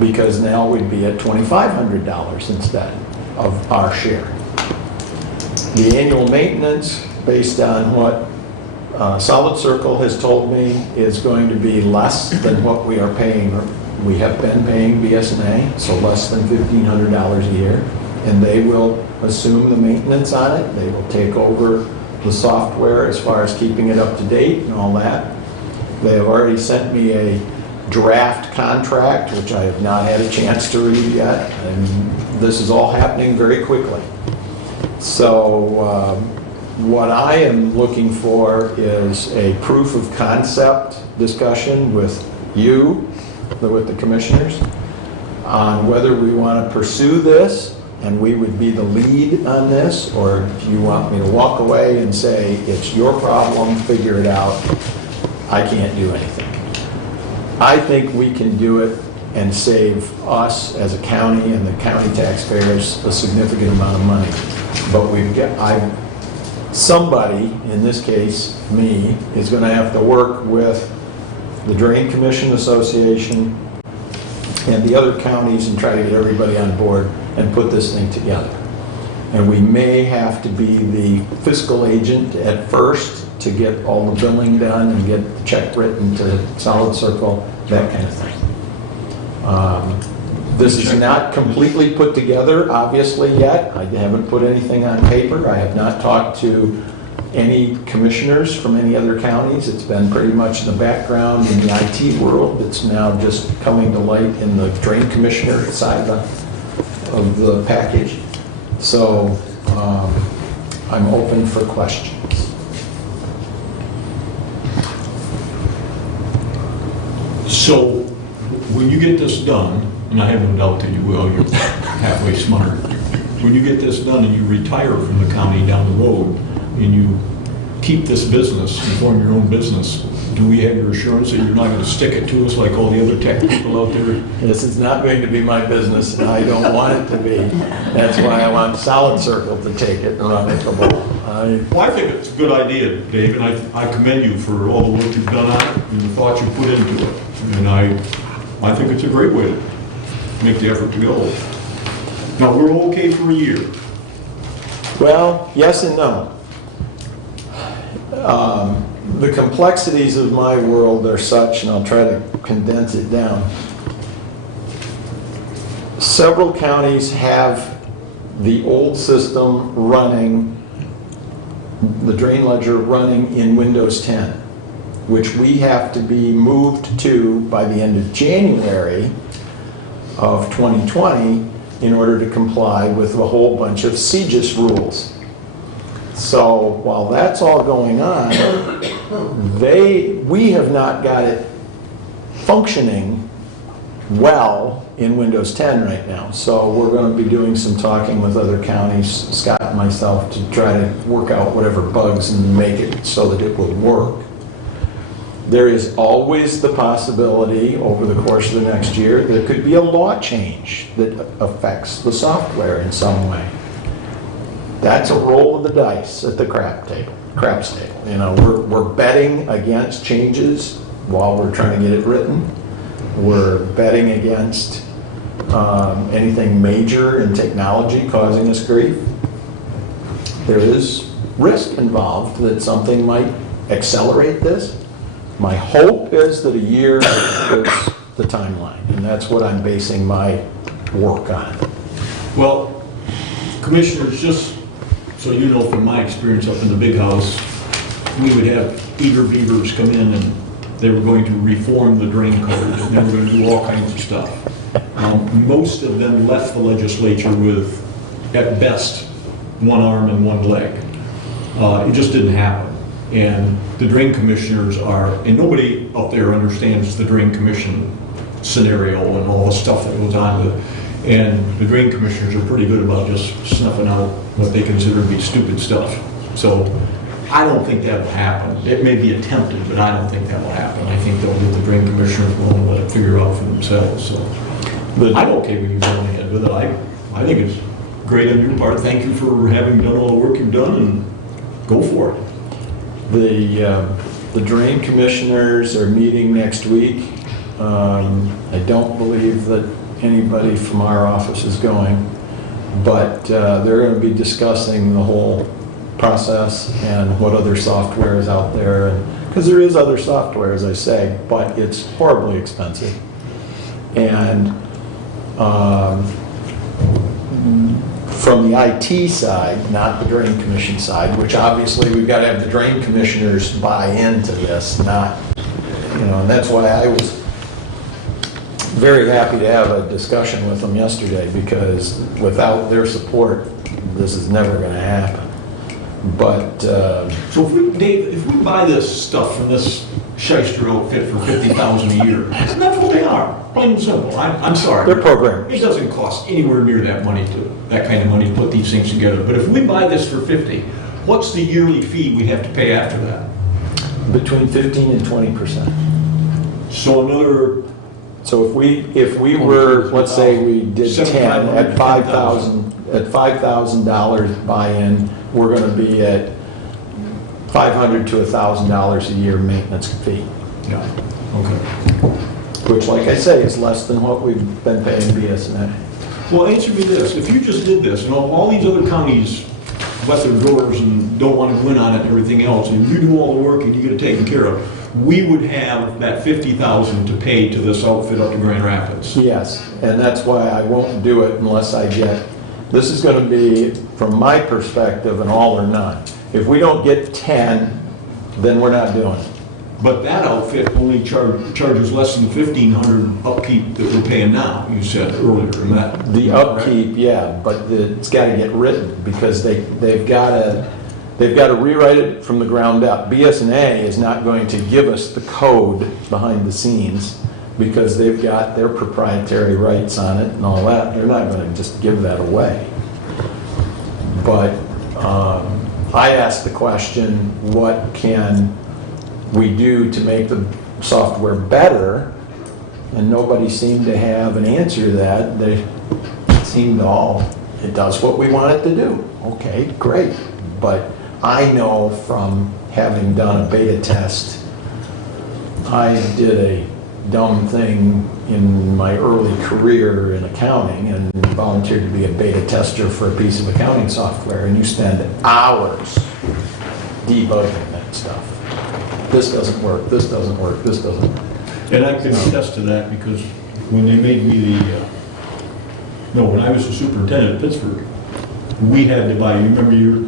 because now we'd be at $2,500 instead. of our share. The annual maintenance, based on what Solid Circle has told me, is going to be less than what we are paying, or we have been paying BSNA, so less than $1,500 a year. And they will assume the maintenance on it. They will take over the software as far as keeping it up to date and all that. They have already sent me a draft contract, which I have not had a chance to read yet. And this is all happening very quickly. So what I am looking for is a proof of concept discussion with you, with the commissioners, on whether we want to pursue this and we would be the lead on this, or if you want me to walk away and say, it's your problem, figure it out, I can't do anything. I think we can do it and save us as a county and the county taxpayers a significant amount of money. But somebody, in this case me, is going to have to work with the Drain Commission Association and the other counties and try to get everybody on board and put this thing together. And we may have to be the fiscal agent at first to get all the billing done and get the check written to Solid Circle, that kind of thing. This is not completely put together, obviously, yet. I haven't put anything on paper. I have not talked to any commissioners from any other counties. It's been pretty much in the background in the IT world. It's now just coming to light in the drain commissioner side of the package. So I'm open for questions. So, when you get this done, and I have no doubt that you will, you're halfway smart. When you get this done and you retire from the county down the road, and you keep this business and form your own business, do we have your assurance that you're not going to stick it to us like all the other tech people out there? This is not going to be my business, and I don't want it to be. That's why I want Solid Circle to take it and run it. Well, I think it's a good idea, Dave, and I commend you for all the work you've done on it and the thought you put into it. And I think it's a great way to make the effort to go. Now, we're okay for a year. Well, yes and no. The complexities of my world are such, and I'll try to condense it down. Several counties have the old system running, the drain ledger running in Windows 10, which we have to be moved to by the end of January of 2020 in order to comply with a whole bunch of CGIS rules. So while that's all going on, we have not got it functioning well in Windows 10 right now. So we're going to be doing some talking with other counties, Scott and myself, to try to work out whatever bugs and make it so that it will work. There is always the possibility over the course of the next year there could be a law change that affects the software in some way. That's a roll of the dice at the craps table. You know, we're betting against changes while we're trying to get it written. We're betting against anything major in technology causing us grief. There is risk involved that something might accelerate this. My hope is that a year is the timeline, and that's what I'm basing my work on. Well, commissioners, just so you know from my experience up in the big house, we would have eager beavers come in and they were going to reform the drain code and they were going to do all kinds of stuff. Most of them left the legislature with, at best, one arm and one leg. It just didn't happen. And the drain commissioners are, and nobody up there understands the drain commission scenario and all the stuff that goes on with it. And the drain commissioners are pretty good about just snuffing out what they consider to be stupid stuff. So I don't think that will happen. It may be attempted, but I don't think that will happen. I think they'll get the drain commissioners willing to let it figure out for themselves. So I'm okay with you going ahead with it. I think it's great on your part. Thank you for having done all the work you've done, and go for it. The drain commissioners are meeting next week. I don't believe that anybody from our office is going. But they're going to be discussing the whole process and what other software is out there. Because there is other software, as I say, but it's horribly expensive. And from the IT side, not the Drain Commission side, which obviously we've got to have the Drain Commissioners buy into this, not, and that's why I was very happy to have a discussion with them yesterday, because without their support, this is never going to happen. But, So if we, Dave, if we buy this stuff from this shyster outfit for $50,000 a year, and that's what they are, plain and simple. I'm sorry. they're programmers. It doesn't cost anywhere near that kind of money to put these things together. But if we buy this for 50, what's the yearly fee we have to pay after that? Between 15 and 20%. So another, So if we were, let's say we did 10 at $5,000 buy-in, we're going to be at $500 to $1,000 a year maintenance fee, yeah, okay. which, like I say, is less than what we've been paying BSNA. Well, answer me this, if you just did this, and all these other counties let their doors and don't want to go in on it and everything else, and you do all the work and you get it taken care of, we would have that $50,000 to pay to this outfit up to Grand Rapids. Yes, and that's why I won't do it unless I get, this is going to be, from my perspective, an all or none. If we don't get 10, then we're not doing it. But that outfit only charges less than $1,500 upkeep that we're paying now, you said earlier, and that. The upkeep, yeah, but it's got to get written, because they've got to rewrite it from the ground up. BSNA is not going to give us the code behind the scenes, because they've got their proprietary rights on it and all that. They're not going to just give that away. But I asked the question, what can we do to make the software better? And nobody seemed to have an answer to that. They seemed it does what we want it to do. Okay, great. But I know from having done a beta test, I did a dumb thing in my early career in accounting and volunteered to be a beta tester for a piece of accounting software, and you spend hours debugging that stuff. This doesn't work, this doesn't work, this doesn't work. And I can attest to that, because when they made me when I was the superintendent of Pittsburgh, we had to buy, you remember your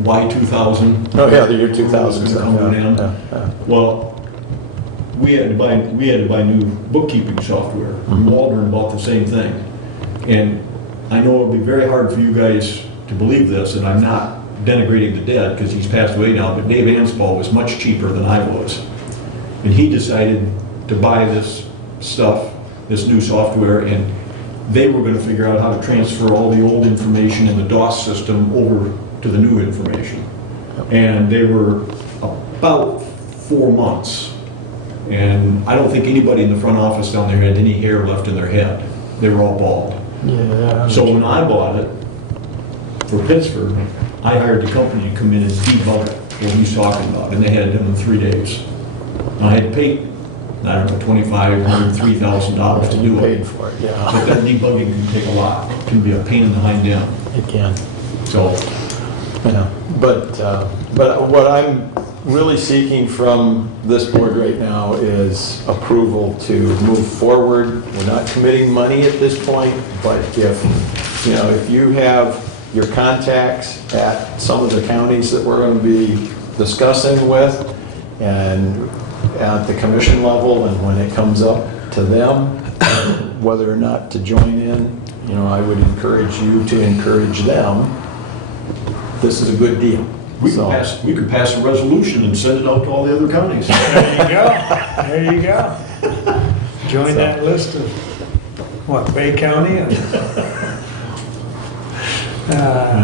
Y2000? Oh yeah, the year 2000. Well, we had to buy new bookkeeping software. Mhm. Waldron bought the same thing. And I know it'll be very hard for you guys to believe this, and I'm not denigrating the dead because he's passed away now, but Dave Anspaugh was much cheaper than I was. And he decided to buy this stuff, this new software, and they were going to figure out how to transfer all the old information in the DOS system over to the new information. And they were about 4 months. And I don't think anybody in the front office down there had any hair left in their head. They were all bald. Yeah. So when I bought it for Pittsburgh, I hired the company to come in and debug it, what he's talking about, and they had it done in 3 days. And I had paid, I don't know, $2,500, $3,000 to do You it. paid for it, But yeah. that debugging can take a lot. It can be a pain in the hind end. It can. So, Yeah, but what I'm really seeking from this board right now is approval to move forward. We're not committing money at this point, but if you have your contacts at some of the counties that we're going to be discussing with, and at the commission level, and when it comes up to them, whether or not to join in, I would encourage you to encourage them. This is a good deal. we could pass a resolution and send it out to all the other counties. There you go, there you go. Join that list of, Bay County? All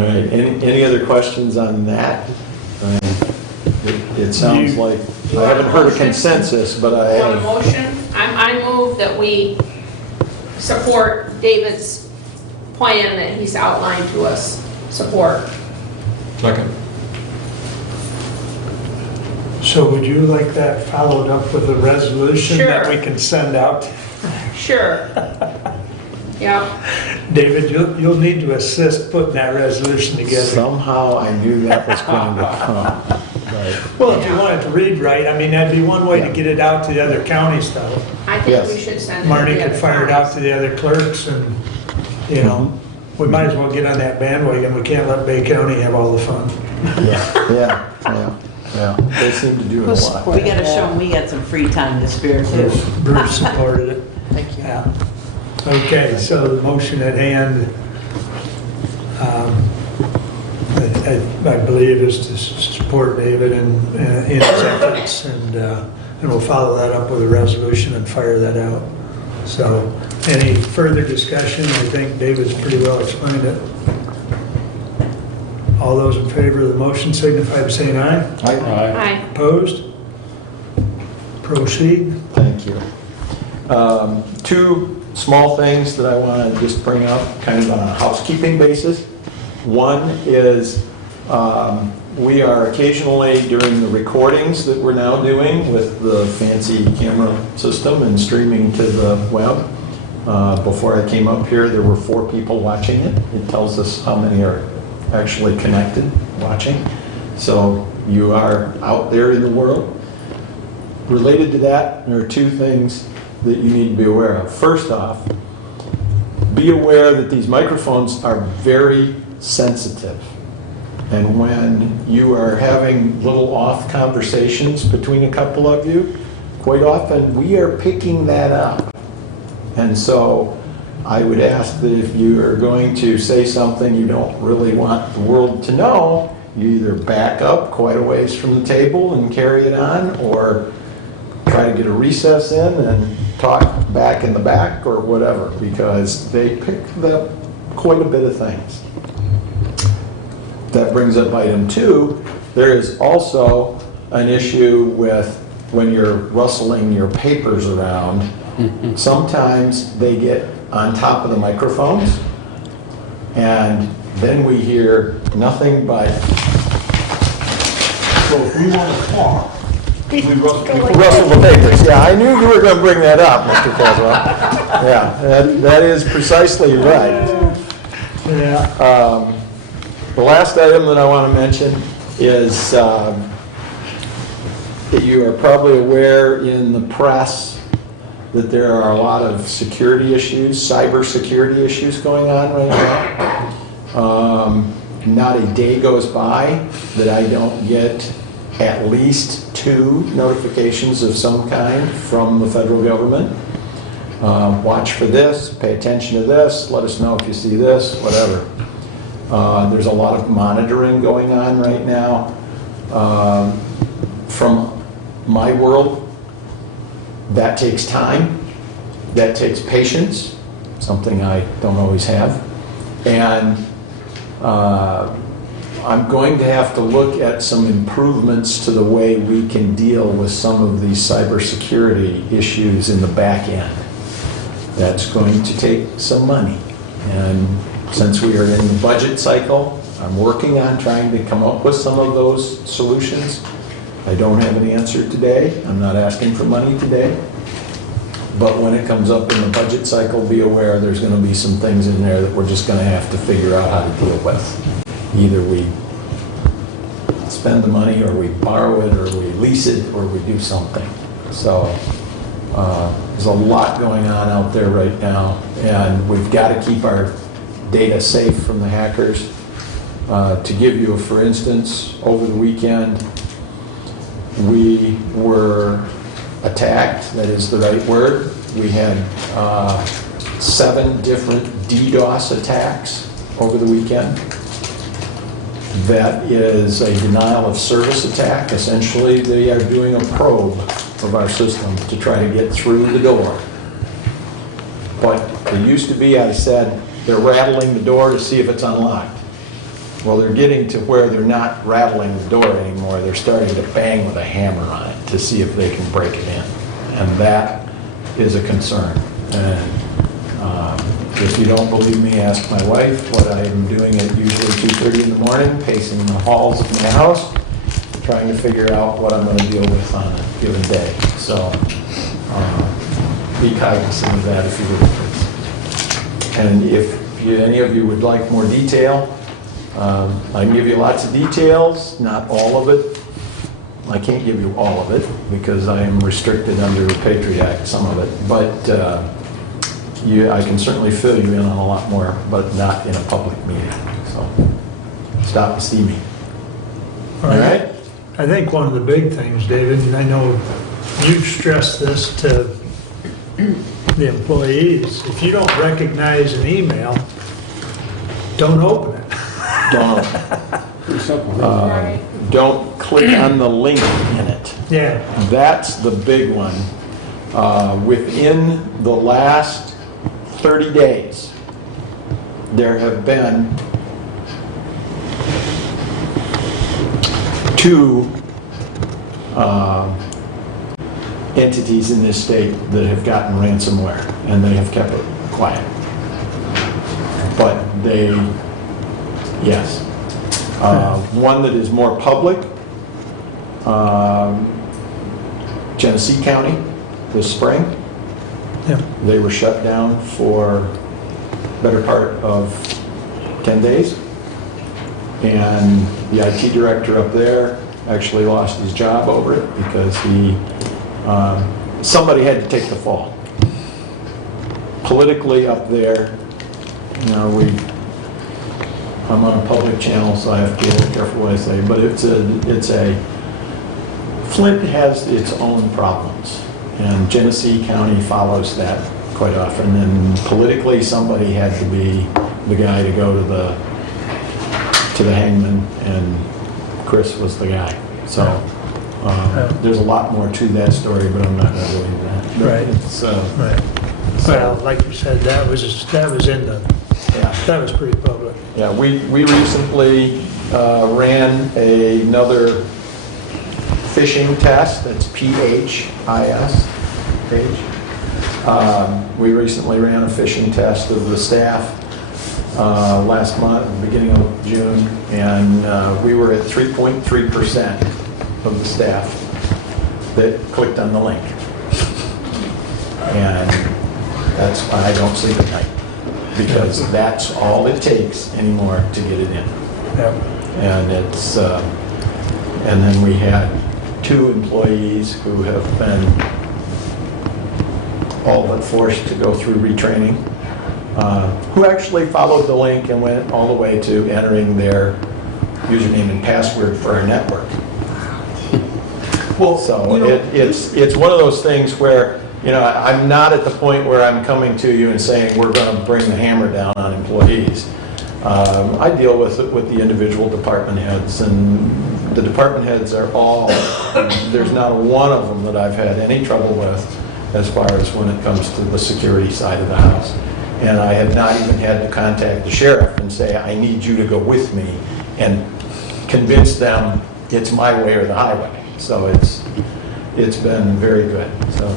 right, any other questions on that? It sounds like, I haven't heard a consensus, but I Want a have. motion? I move that we support David's plan that he's outlined to us. Support. Second. So would you like that followed up with a resolution that Sure. we can send out? Sure. Yep. David, you'll need to assist putting that resolution together. Somehow I knew that was going to come. Right. Well, if you want it to read right, I mean, that'd be one way to get it out to the other counties though. I think Yes. we should send it to Marty the could other fire it out counties. to the other clerks and, you know, we might as well get on that bandwagon. We can't let Bay County have all the fun. Yeah. They seem to do it a lot. We gotta show them we got some free time to spare too. Bruce supported it. Thank you. Yeah. Okay, so the motion at hand, I believe is to support David in his efforts, and we'll follow that up with a resolution and fire that out. So, any further discussion? I think David's pretty well explained it. All those in favor of the motion signify by saying aye. Aye. Opposed? Proceed. Thank you. Two small things that I want to just bring up, kind of on a housekeeping basis. One is we are occasionally, during the recordings that we're now doing with the fancy camera system and streaming to the web, before I came up here, there were 4 people watching it. It tells us how many are actually connected, watching. So you are out there in the world. Related to that, there are 2 things that you need to be aware of. First off, be aware that these microphones are very sensitive. And when you are having little off conversations between a couple of you, quite often we are picking that up. And so I would ask that if you are going to say something you don't really want the world to know, you either back up quite a ways from the table and carry it on, or try to get a recess in and talk back in the back or whatever, because they pick up quite a bit of things. That brings up item 2. There is also an issue with when you're rustling your papers around. Sometimes they get on top of the microphones, and then we hear nothing but. So if we want a car, we Rustle the papers. Yeah, I knew you were going to bring that up, Mr. Caldwell. Yeah, that is precisely right. Yeah. The last item that I want to mention is that you are probably aware in the press that there are a lot of security issues, cyber security issues going on right now. Not a day goes by that I don't get at least 2 notifications of some kind from the federal government. Watch for this, pay attention to this, let us know if you see this, whatever. There's a lot of monitoring going on right now. From my world, that takes time, that takes patience, something I don't always have. And I'm going to have to look at some improvements to the way we can deal with some of these cybersecurity issues in the back end. That's going to take some money. And since we are in the budget cycle, I'm working on trying to come up with some of those solutions. I don't have an answer today. I'm not asking for money today. But when it comes up in the budget cycle, be aware there's going to be some things in there that we're just going to have to figure out how to deal with. Either we spend the money, or we borrow it, or we lease it, or we do something. So there's a lot going on out there right now, and we've got to keep our data safe from the hackers. To give you a for instance, over the weekend, we were attacked, that is the right word. We had 7 different DDoS attacks over the weekend. That is a denial of service attack. Essentially, they are doing a probe of our system to try to get through the door. But it used to be, I said, they're rattling the door to see if it's unlocked. Well, they're getting to where they're not rattling the door anymore. They're starting to bang with a hammer on it to see if they can break it in. And that is a concern. And if you don't believe me, ask my wife. What I am doing at usually 2:30 in the morning, pacing the halls of my house, trying to figure out what I'm going to deal with on a given day. So be cognizant of that if you would, please. And if any of you would like more detail, I can give you lots of details, not all of it. I can't give you all of it because I am restricted under the Patriot Act, some of it. But I can certainly fill you in on a lot more, but not in a public meeting. So stop and see me. All right? I think one of the big things, David, and I know you've stressed this to the employees, if you don't recognize an email, don't open it. Don't, Pretty simple. Right. don't click on the link in it. Yeah, That's the big one. Within the last 30 days, there have been 2 entities in this state that have gotten ransomware, and they have kept it quiet. But they, yes. One that is more public, Genesee County this spring. yeah. They were shut down for better part of 10 days. And the IT director up there actually lost his job over it because somebody had to take the fall. Politically up there, you know, I'm on a public channel, so I have to be a little careful what I say, but Flint has its own problems, and Genesee County follows that quite often, and politically, somebody had to be the guy to go to the hangman, and Chris was the guy. So, there's a lot more to that story, but I'm not going to go into that. Right. It's, Right. Well, like you said, that was in the, yeah. that was pretty public. Yeah, we recently ran another phishing test, that's PHIS, page. We recently ran a phishing test of the staff last month, beginning of June, and we were at 3.3% of the staff that clicked on the link. And that's why I don't sleep at night, because that's all it takes anymore to get it in. Yep. And it's, and then we had 2 employees who have been all but forced to go through retraining, who actually followed the link and went all the way to entering their username and password for our network. Well, So you know, it's one of those things where, you know, I'm not at the point where I'm coming to you and saying we're going to bring the hammer down on employees. I deal with it with the individual department heads, and the department heads are all, there's not one of them that I've had any trouble with as far as when it comes to the security side of the house. And I have not even had to contact the sheriff and say, I need you to go with me and convince them it's my way or the highway. So it's been very good, so.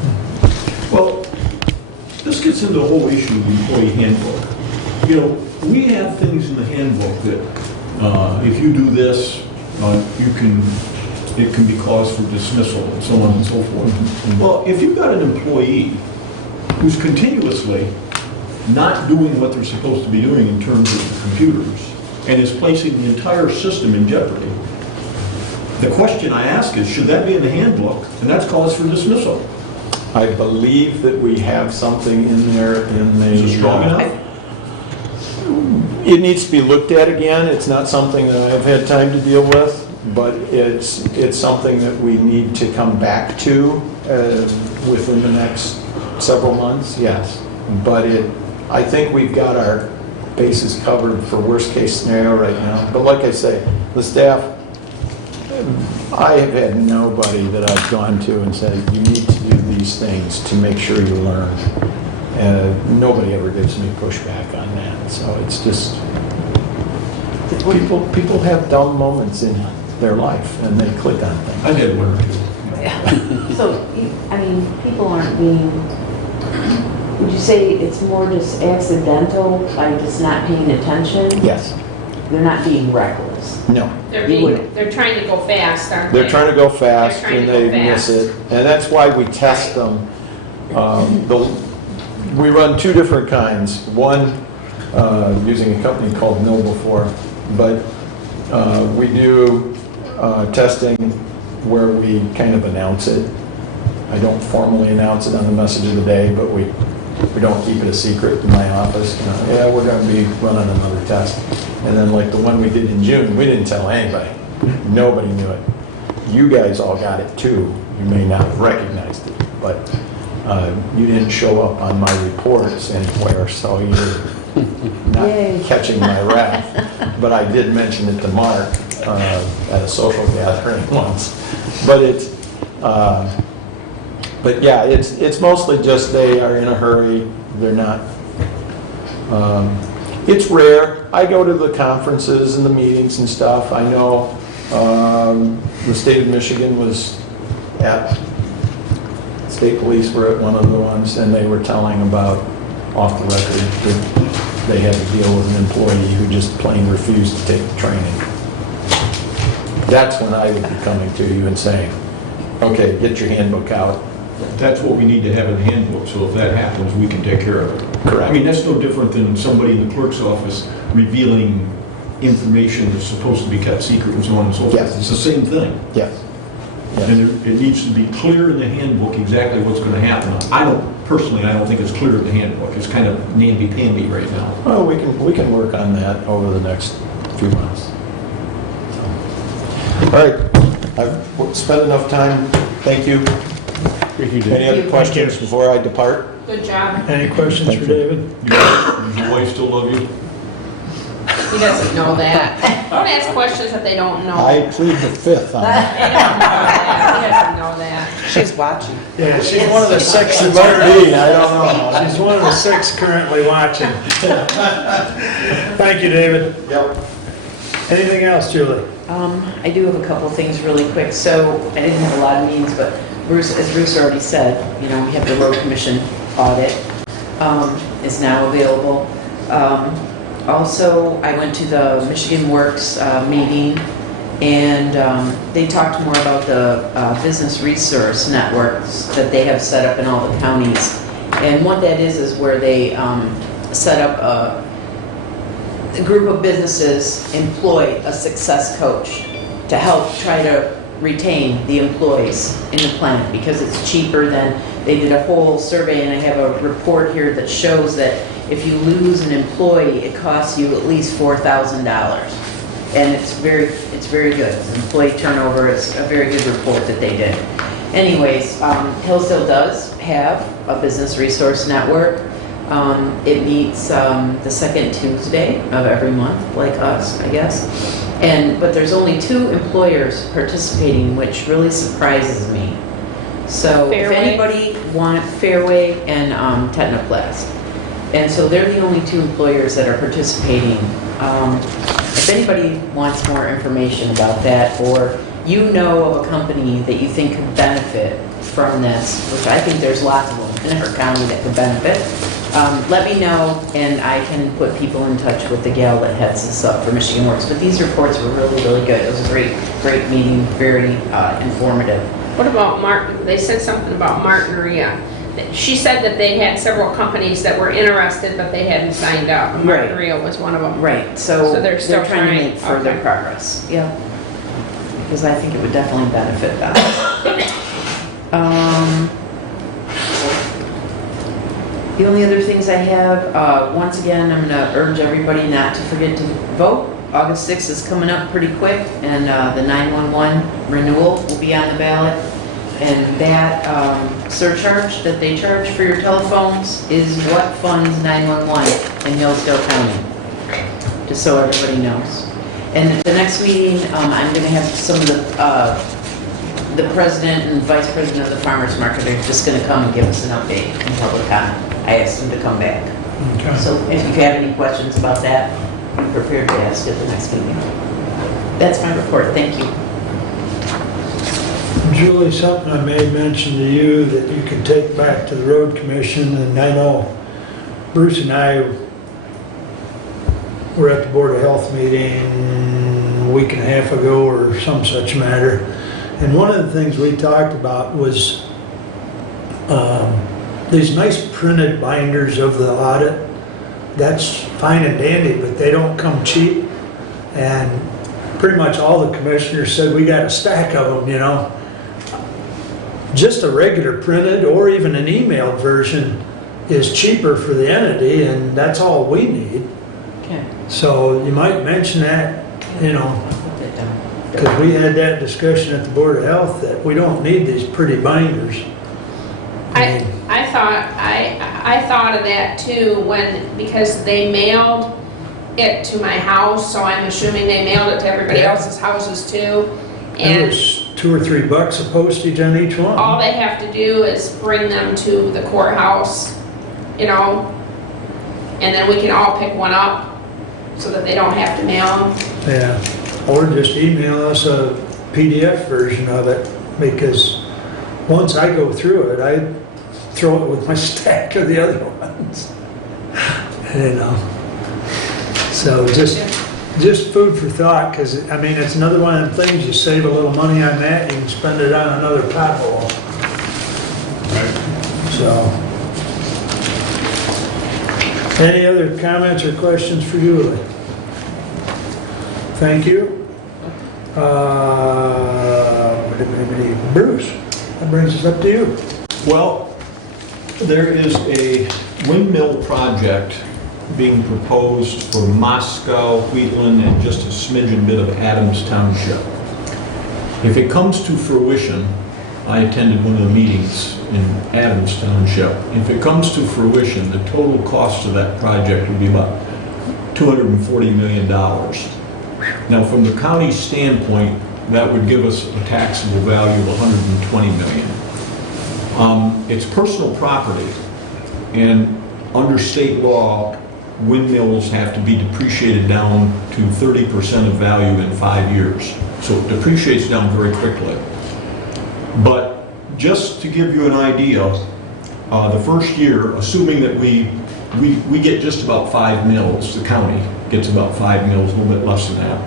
well, this gets into the whole issue of the employee handbook. You know, we have things in the handbook that if you do this, it can be cause for dismissal and so on and so forth. Well, if you've got an employee who's continuously not doing what they're supposed to be doing in terms of the computers and is placing the entire system in jeopardy, the question I ask is, should that be in the handbook? And that's cause for dismissal. I believe that we have something in there in the. Is it strong enough? It needs to be looked at again. It's not something that I've had time to deal with, but it's something that we need to come back to within the next several months, yes. But I think we've got our bases covered for worst case scenario right now. But like I say, the staff, I have had nobody that I've gone to and said, you need to do these things to make sure you learn. And nobody ever gives me pushback on that. So it's just, people have dumb moments in their life and they click on things. I did one or two. So, I mean, people aren't being, would you say it's more just accidental by just not paying attention? Yes. They're not being reckless? No. They're trying to go fast, aren't they? They're trying to go fast They're trying and to go they miss fast. it. And that's why we test them. We run two different kinds. One, using a company called Know-Before, but we do testing where we kind of announce it. I don't formally announce it on the message of the day, but we don't keep it a secret in my office. You know, yeah, we're going to be running another test. And then like the one we did in June, we didn't tell anybody. Nobody knew it. You guys all got it too. You may not have recognized it, but you didn't show up on my reports anywhere, so you're not Yay. catching my wrath. But I did mention it to Mark at a social gathering once. But but yeah, it's mostly just they are in a hurry. They're not. It's rare. I go to the conferences and the meetings and stuff. I know the state of Michigan was at, state police were at one of the ones, and they were telling about, off the record, that they had to deal with an employee who just plain refused to take the training. That's when I would be coming to you and saying, okay, get your handbook out. That's what we need to have in the handbook, so if that happens, we can take care of it. Correct. I mean, that's no different than somebody in the clerk's office revealing information that's supposed to be kept secret and so on and so forth. Yes. It's the same thing. Yes. Yes. And it needs to be clear in the handbook exactly what's going to happen. I don't think it's clear in the handbook. It's kind of namby-pamby right now. Well, we can work on that over the next few months. All right, I've spent enough time. Thank you. Any other questions before I depart? Good job. Any questions for David? Does your wife still love you? He doesn't know that. Don't ask questions that they don't know. I plead the fifth on that. He doesn't know that. She's watching. Yeah, she's one of the six. She might be, I don't know. She's one of the six currently watching. Thank you, David. Yep. Anything else, Julie? I do have a couple things really quick. So I didn't have a lot of meetings, but Bruce, as Bruce already said, you know, we have the road commission audit is now available. Also, I went to the Michigan Works meeting, and they talked more about the business resource networks that they have set up in all the counties. And what that is where they set up a group of businesses employ a success coach to help try to retain the employees in the plant, because it's cheaper than, they did a whole survey, and I have a report here that shows that if you lose an employee, it costs you at least $4,000. And it's very good. Employee turnover is a very good report that they did. Anyways, Hillsdale does have a business resource network. It meets the second Tuesday of every month, like us, I guess. But there's only 2 employers participating, which really surprises me. So if Fairway? anybody wants Fairway and Technoplast. And so they're the only 2 employers that are participating. If anybody wants more information about that, or you know of a company that you think could benefit from this, which I think there's lots of them in our county that could benefit, let me know, and I can put people in touch with the gal that heads this up for Michigan Works. But these reports were really, really good. It was a great meeting, very informative. What about Martin? They said something about Martineria. She said that they had several companies that were interested, but they hadn't signed up. And Right. Martineria was one of them. Right, so they're still trying to trying. make further Okay. progress. Yeah. Because I think it would definitely benefit them. The only other things I have, once again, I'm going to urge everybody not to forget to vote. August 6th is coming up pretty quick, and the 911 renewal will be on the ballot. And that surcharge that they charge for your telephones is what funds 911 in Hillsdale County, just so everybody knows. And at the next meeting, I'm going to have some of the president and vice president of the farmers market are just going to come and give us an update in public comment. I asked them to come back. Okay. So if you have any questions about that, be prepared to ask at the next meeting. That's my report. Thank you. Julie, something I may mention to you that you can take back to the road commission, and I know Bruce and I were at the Board of Health meeting a week and a half ago or some such matter. And one of the things we talked about was these nice printed binders of the audit, that's fine and dandy, but they don't come cheap. And pretty much all the commissioners said, we got a stack of them, you know. Just a regular printed or even an emailed version is cheaper for the entity, and that's all we need. Okay. So you might mention that, you know, Put that down. because we had that discussion at the Board of Health that we don't need these pretty binders. mean, I thought of that too because they mailed it to my house, so I'm assuming they mailed it to everybody else's houses too. It And was $2 or $3 of postage on each one. all they have to do is bring them to the courthouse, you know, and then we can all pick one up so that they don't have to mail them. Yeah, or just email us a PDF version of it, because once I go through it, I throw it with my stack of the other ones. You know, so just food for thought, because, I mean, it's another one of the things, you save a little money on that, you can spend it on another pothole. So. Any other comments or questions for Julie? Thank you. Bruce, that brings us up to you. Well, there is a windmill project being proposed for Moscow, Wheatland, and just a smidgen bit of Adams Township. If it comes to fruition, I attended one of the meetings in Adams Township. If it comes to fruition, the total cost of that project would be about $240 million. Now, from the county standpoint, that would give us a taxable value of $120 million. It's personal property, and under state law, windmills have to be depreciated down to 30% of value in 5 years. So it depreciates down very quickly. But just to give you an idea, the first year, assuming that we get just about 5 mills, the county gets about 5 mills, a little bit less than that.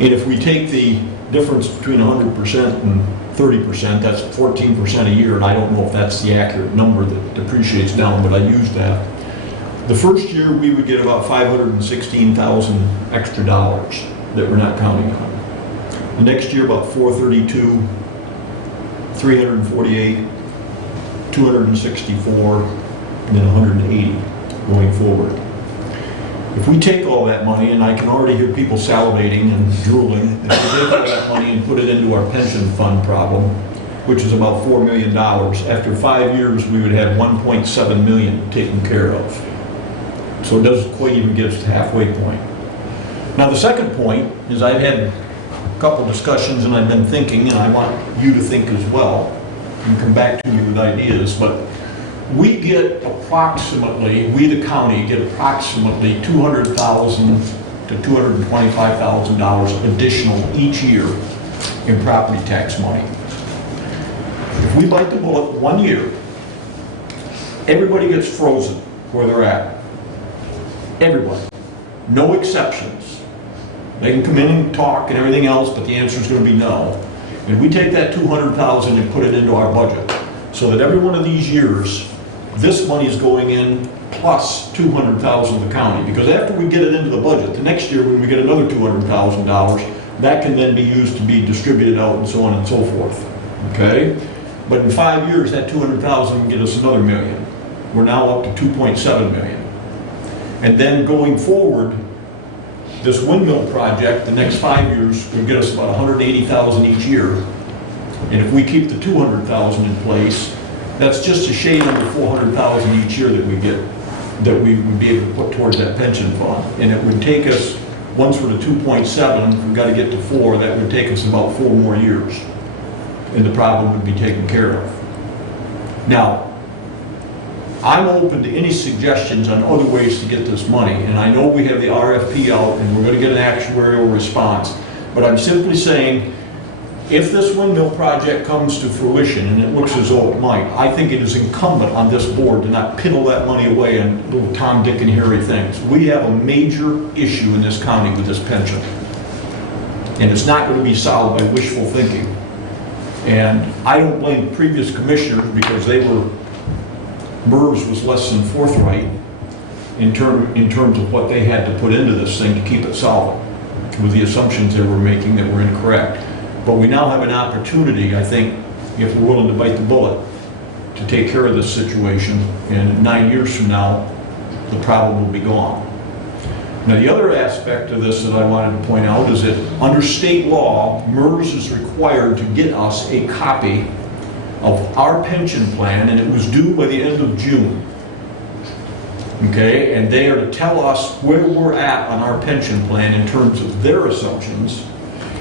And if we take the difference between 100% and 30%, that's 14% a year, and I don't know if that's the accurate number that depreciates down, but I use that. The first year, we would get about $516,000 extra dollars that we're not counting on. The next year, about 432, 348, 264, and then 180 going forward. If we take all that money, and I can already hear people salivating and drooling, if we take all that money and put it into our pension fund problem, which is about $4 million, after 5 years, we would have 1.7 million taken care of. So it doesn't quite even get us to the halfway point. Now, the second point is I've had a couple discussions and I've been thinking, and I want you to think as well, and come back to me with ideas, but we get approximately, we the county get approximately $200,000 to $225,000 additional each year in property tax money. If we bite the bullet 1 year, everybody gets frozen where they're at. Everybody. No exceptions. They can come in and talk and everything else, but the answer is going to be no. And we take that $200,000 and put it into our budget, so that every one of these years, this money is going in plus $200,000 to the county. Because after we get it into the budget, the next year when we get another $200,000, that can then be used to be distributed out and so on and so forth. Okay? But in 5 years, that $200,000 can get us another million. We're now up to 2.7 million. And then going forward, this windmill project, the next 5 years, will get us about 180,000 each year. And if we keep the 200,000 in place, that's just a shade under 400,000 each year that we get, that we would be able to put towards that pension fund. And it would take us, once we're to 2.7, we've got to get to 4, that would take us about 4 more years. And the problem would be taken care of. Now, I'm open to any suggestions on other ways to get this money, and I know we have the RFP out and we're going to get an actuarial response, but I'm simply saying, if this windmill project comes to fruition, and it looks as though it might, I think it is incumbent on this board to not piddle that money away on little Tom, Dick, and Harry things. We have a major issue in this county with this pension, and it's not going to be solved by wishful thinking. And I don't blame previous commissioners, because they were MERS was less than forthright in terms of what they had to put into this thing to keep it solid, with the assumptions they were making that were incorrect. But we now have an opportunity, I think, if we're willing to bite the bullet, to take care of this situation, and 9 years from now, the problem will be gone. Now, the other aspect of this that I wanted to point out is that under state law, MERS is required to get us a copy of our pension plan, and it was due by the end of June. Okay, and they are to tell us where we're at on our pension plan in terms of their assumptions,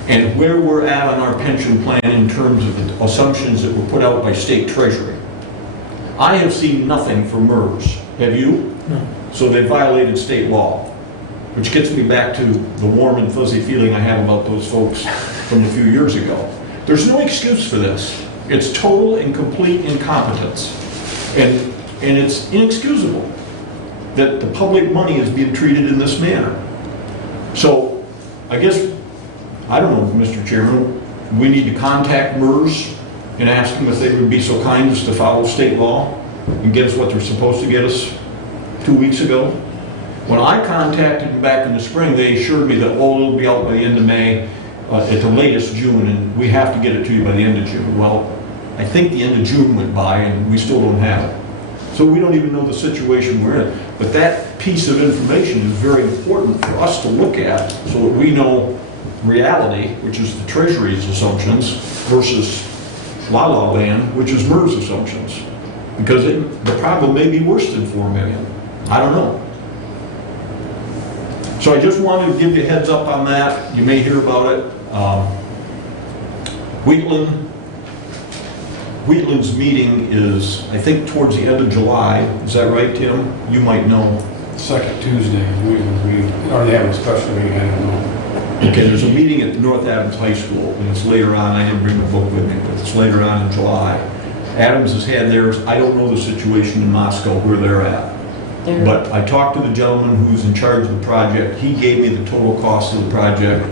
and where we're at on our pension plan in terms of the assumptions that were put out by state treasury. I have seen nothing for MERS. Have you? No. So they violated state law, which gets me back to the warm and fuzzy feeling I have about those folks from a few years ago. There's no excuse for this. It's total and complete incompetence. And it's inexcusable that the public money is being treated in this manner. So I guess, I don't know, Mr. Chairman, we need to contact MERS and ask them if they would be so kind as to follow state law and get us what they're supposed to get us 2 weeks ago. When I contacted them back in the spring, they assured me that, oh, it'll be out by the end of May, at the latest June, and we have to get it to you by the end of June. Well, I think the end of June went by and we still don't have it. So we don't even know the situation we're in. But that piece of information is very important for us to look at so that we know reality, which is the Treasury's assumptions, versus La La Land, which is MERS assumptions. Because the problem may be worse than 4 million. I don't know. So I just wanted to give you a heads up on that. You may hear about it. Wheatland's meeting is, I think, towards the end of July. Is that right, Tim? You might know. Second Tuesday, we already have a special meeting, I don't know. Okay, there's a meeting at North Adams High School, and it's later on. I didn't bring the book with me, but it's later on in July. Adams has had theirs. I don't know the situation in Moscow, where they're at. But I talked to the gentleman who's in charge of the project. He gave me the total cost of the project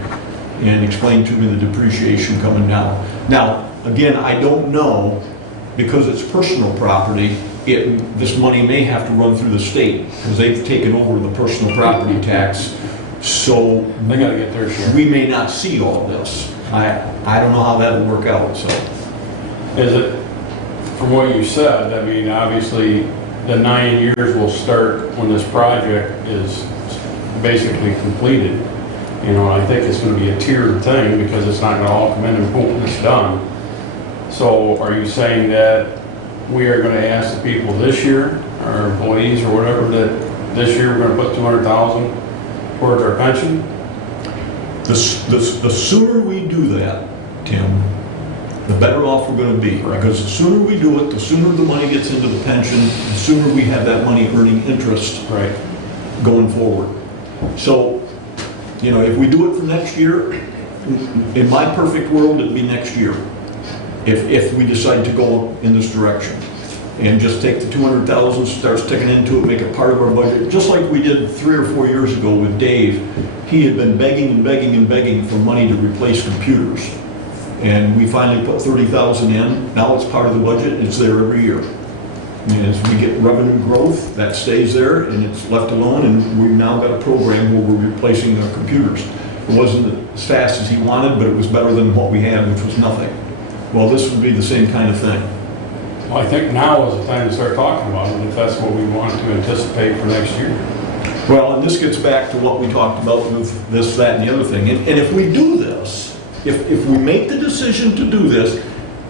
and explained to me the depreciation coming down. Now, again, I don't know, because it's personal property, this money may have to run through the state, because they've taken over the personal property tax. So They gotta get their share. we may not see all this. I don't know how that'll work out, so. Is it, from what you said, I mean, obviously, the 9 years will start when this project is basically completed. You know, I think it's gonna be a tiered thing, because it's not gonna all come in and boom, it's done. So are you saying that we are gonna ask the people this year, our employees or whatever, that this year we're gonna put 200,000 towards our pension? The sooner we do that, Tim, the better off we're going to be. Because the sooner we do it, the sooner the money gets into the pension, the sooner we have that money earning interest Right. going forward. So, you know, if we do it for next year, in my perfect world, it'd be next year. If we decide to go in this direction. And just take the 200,000, start sticking into it, make it part of our budget, just like we did 3 or 4 years ago with Dave. He had been begging and begging and begging for money to replace computers. And we finally put 30,000 in. Now it's part of the budget, it's there every year. And as we get revenue growth, that stays there and it's left alone, and we've now got a program where we're replacing our computers. It wasn't as fast as he wanted, but it was better than what we had, which was nothing. Well, this would be the same kind of thing. Well, I think now is the time to start talking about it, if that's what we want to anticipate for next year. Well, and this gets back to what we talked about with this, that, and the other thing. And if we do this, if we make the decision to do this,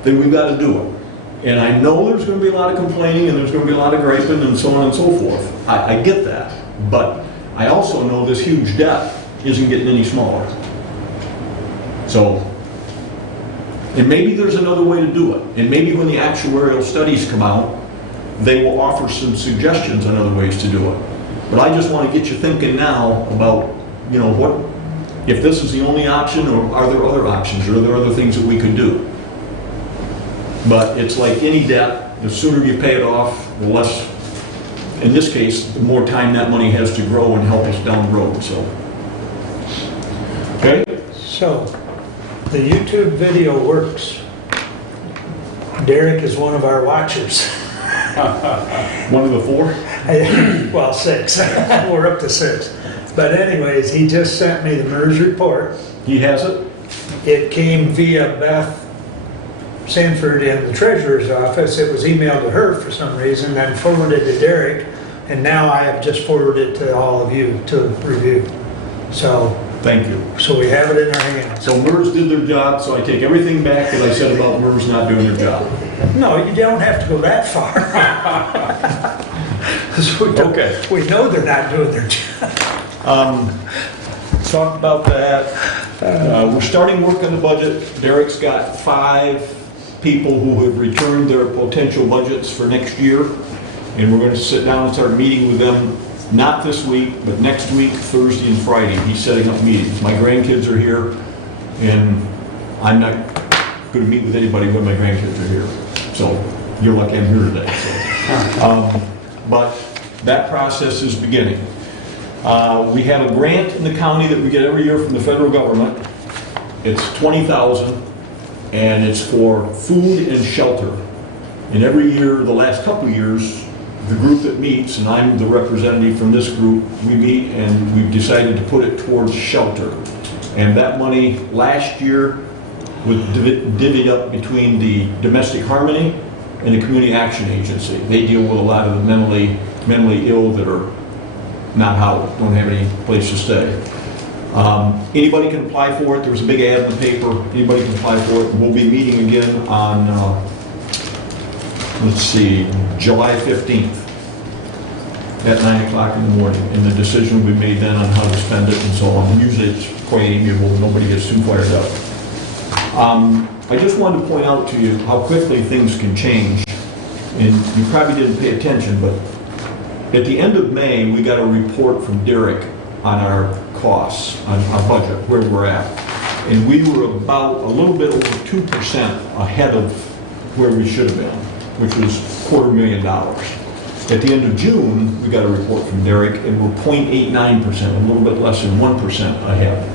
then we've got to do it. And I know there's going to be a lot of complaining and there's going to be a lot of griping and so on and so forth. I get that. But I also know this huge debt isn't getting any smaller. So, and maybe there's another way to do it. And maybe when the actuarial studies come out, they will offer some suggestions on other ways to do it. But I just want to get you thinking now about, you know, what, if this is the only option, or are there other options, or are there other things that we could do? But it's like any debt, the sooner you pay it off, the less, in this case, the more time that money has to grow and help us down the road, so. Okay? So, the YouTube video works. Derek is one of our watchers. One of the four? Well, 6. We're up to 6. But anyways, he just sent me the MERS report. He has it? It came via Beth Sanford in the treasurer's office. It was emailed to her for some reason, then forwarded to Derek, and now I have just forwarded it to all of you to review. So Thank you. we have it in our hands. So MERS did their job, so I take everything back that I said about MERS not doing their job. No, you don't have to go that far. 'Cause Okay. we know they're not doing their job. Talked about that. We're starting work on the budget. Derek's got 5 people who have returned their potential budgets for next year. And we're going to sit down and start meeting with them, not this week, but next week, Thursday and Friday. He's setting up meetings. My grandkids are here, and I'm not going to meet with anybody when my grandkids are here. So you're lucky I'm here today. So. But that process is beginning. We have a grant in the county that we get every year from the federal government. It's $20,000, and it's for food and shelter. And every year, the last couple of years, the group that meets, and I'm the representative from this group, we meet and we've decided to put it towards shelter. And that money last year was divvied up between the Domestic Harmony and the Community Action Agency. They deal with a lot of the mentally ill that are not housed, don't have any place to stay. Anybody can apply for it. There was a big ad in the paper. Anybody can apply for it. We'll be meeting again on, July 15th at 9 o'clock in the morning. And the decision will be made then on how to spend it and so on. And usually it's quite amiable. Nobody gets too fired up. I just wanted to point out to you how quickly things can change. And you probably didn't pay attention, but at the end of May, we got a report from Derek on our costs, on our budget, where we're at. And we were about a little bit over 2% ahead of where we should have been, which was $250,000. At the end of June, we got a report from Derek, and we're 0.89%, a little bit less than 1% ahead.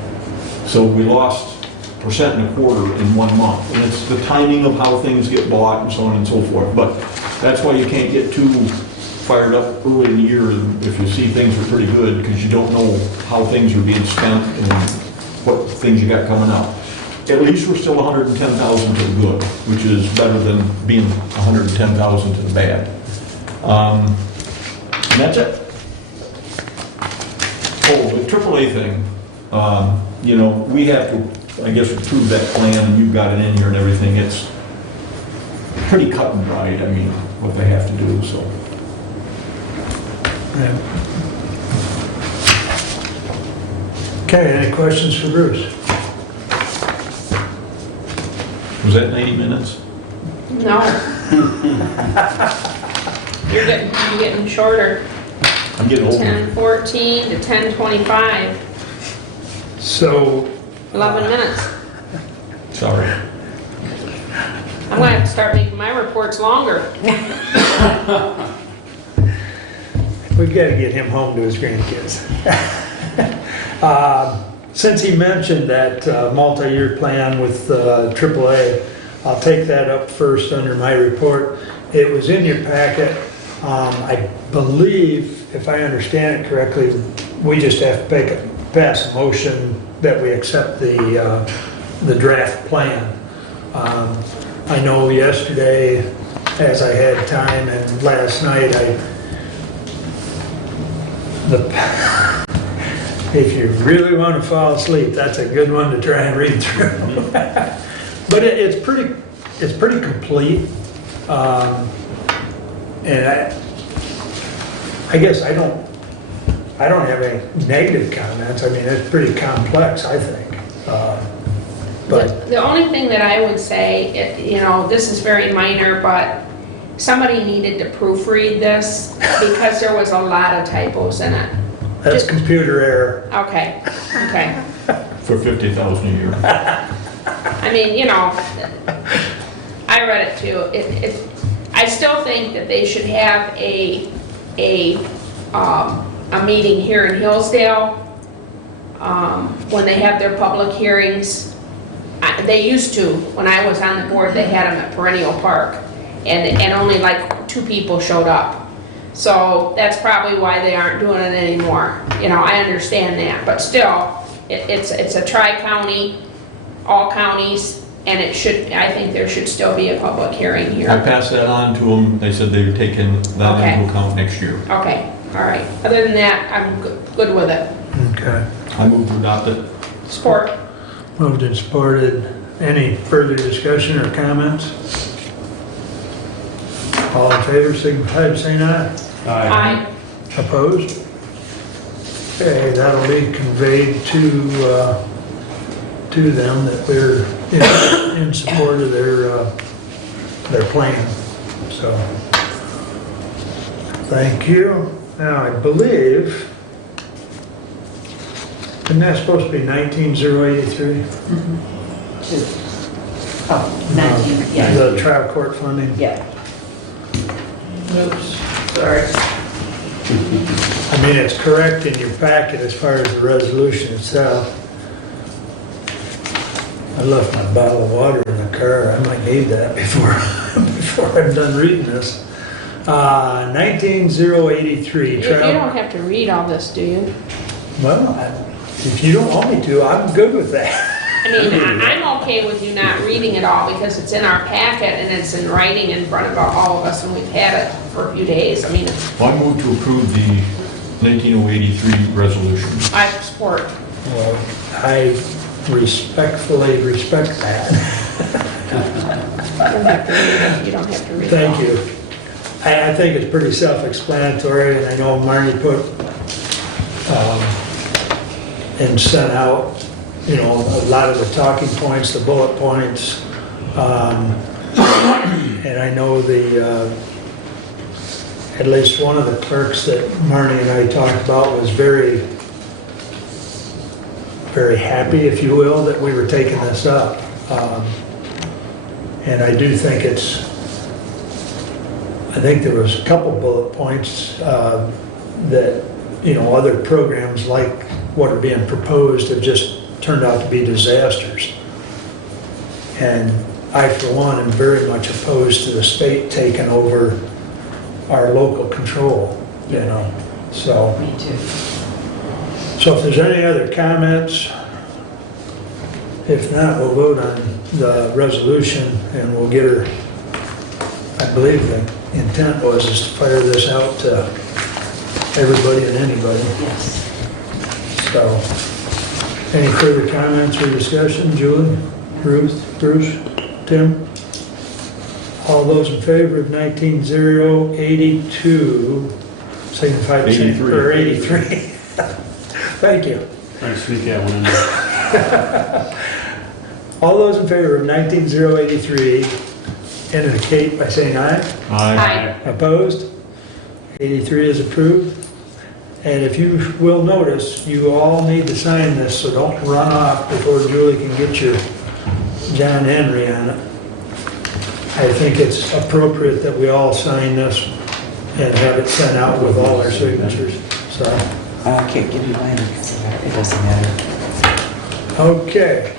So we lost 1.25% in 1 month. And it's the timing of how things get bought and so on and so forth. But that's why you can't get too fired up early in the year if you see things are pretty good, because you don't know how things are being spent and what things you got coming up. At least we're still 110,000 to the good, which is better than being 110,000 to the bad. And that's it. Oh, the AAA thing, we have to, I guess, approve that plan, and you've got it in here and everything. It's pretty cut and dried, what they have to do, so. Yeah. Okay, any questions for Bruce? Was that 90 minutes? No. You're getting shorter. I'm getting older. 10:14 to 10:25, So, 11 minutes. Sorry. I'm gonna have to start making my reports longer. we've got to get him home to his grandkids. Since he mentioned that multi-year plan with AAA, I'll take that up first under my report. It was in your packet. I believe, if I understand it correctly, we just have to pass a motion that we accept the draft plan. I know yesterday, as I had time, and last night, if you really want to fall asleep, that's a good one to try and read through. But it's pretty complete. And I guess I don't have any negative comments. It's pretty complex, I think. But The only thing that I would say, this is very minor, but somebody needed to proofread this because there was a lot of typos in it. that's computer error. Okay. For 50,000 a year. I read it too. I still think that they should have a meeting here in Hillsdale when they have their public hearings. They used to, when I was on the board, they had them at Perennial Park. And only like 2 people showed up. So that's probably why they aren't doing it anymore. You know, I understand that, but still, it's a tri-county, all counties, and I think there should still be a public hearing I here. passed that on to them. They said they were taking that Okay. into account next year. Okay, all right. Other than that, I'm good with it. Okay. I moved to adopt it. Support. Moved and supported. Any further discussion or comments? All in favor, signify by saying aye. Aye. Opposed? Okay, that'll be conveyed to them that we're in support of their plan. So, thank you. Now, I believe, isn't that supposed to be 19083? Oh, 19, yeah, The trial court funding? yeah. Oops, sorry. I mean, it's correct in your packet as far as the resolution itself. I left my bottle of water in the car. I might need that before I'm done reading this. 19083. You don't have to read all this, do you? Well, if you don't want me to, I'm good with that. I mean, I'm okay with you not reading it all because it's in our packet and it's in writing in front of all of us and we've had it for a few days. I mean, Well, I moved to approve the 19083 resolution. I support. Well, I respectfully respect that. You don't have to read it. Thank you. I think it's pretty self-explanatory, and I know Marnie put, and sent out, you know, a lot of the talking points, the bullet points. And I know at least one of the clerks that Marnie and I talked about was very, very happy, if you will, that we were taking this up. And I do think I think there was a couple bullet points that, you know, other programs like what are being proposed have just turned out to be disasters. And I, for one, am very much opposed to the state taking over our local control, you know, so. Me too. So if there's any other comments, if not, we'll vote on the resolution and we'll get her, I believe the intent was is to fire this out to everybody and anybody. Yes. So, any further comments or discussion? Julie, Ruth, Bruce, Tim? All those in favor of 19082, signify by saying, 83. or 83. Thank you. Try to sneak that one in there. All those in favor of 19083, indicate by saying aye. Aye. Opposed? 83 is approved. And if you will notice, you all need to sign this, so don't run off before Julie can get your John Henry on it. I think it's appropriate that we all sign this and have it sent out with all our signatures, so. I can't give you mine because it doesn't matter. Okay.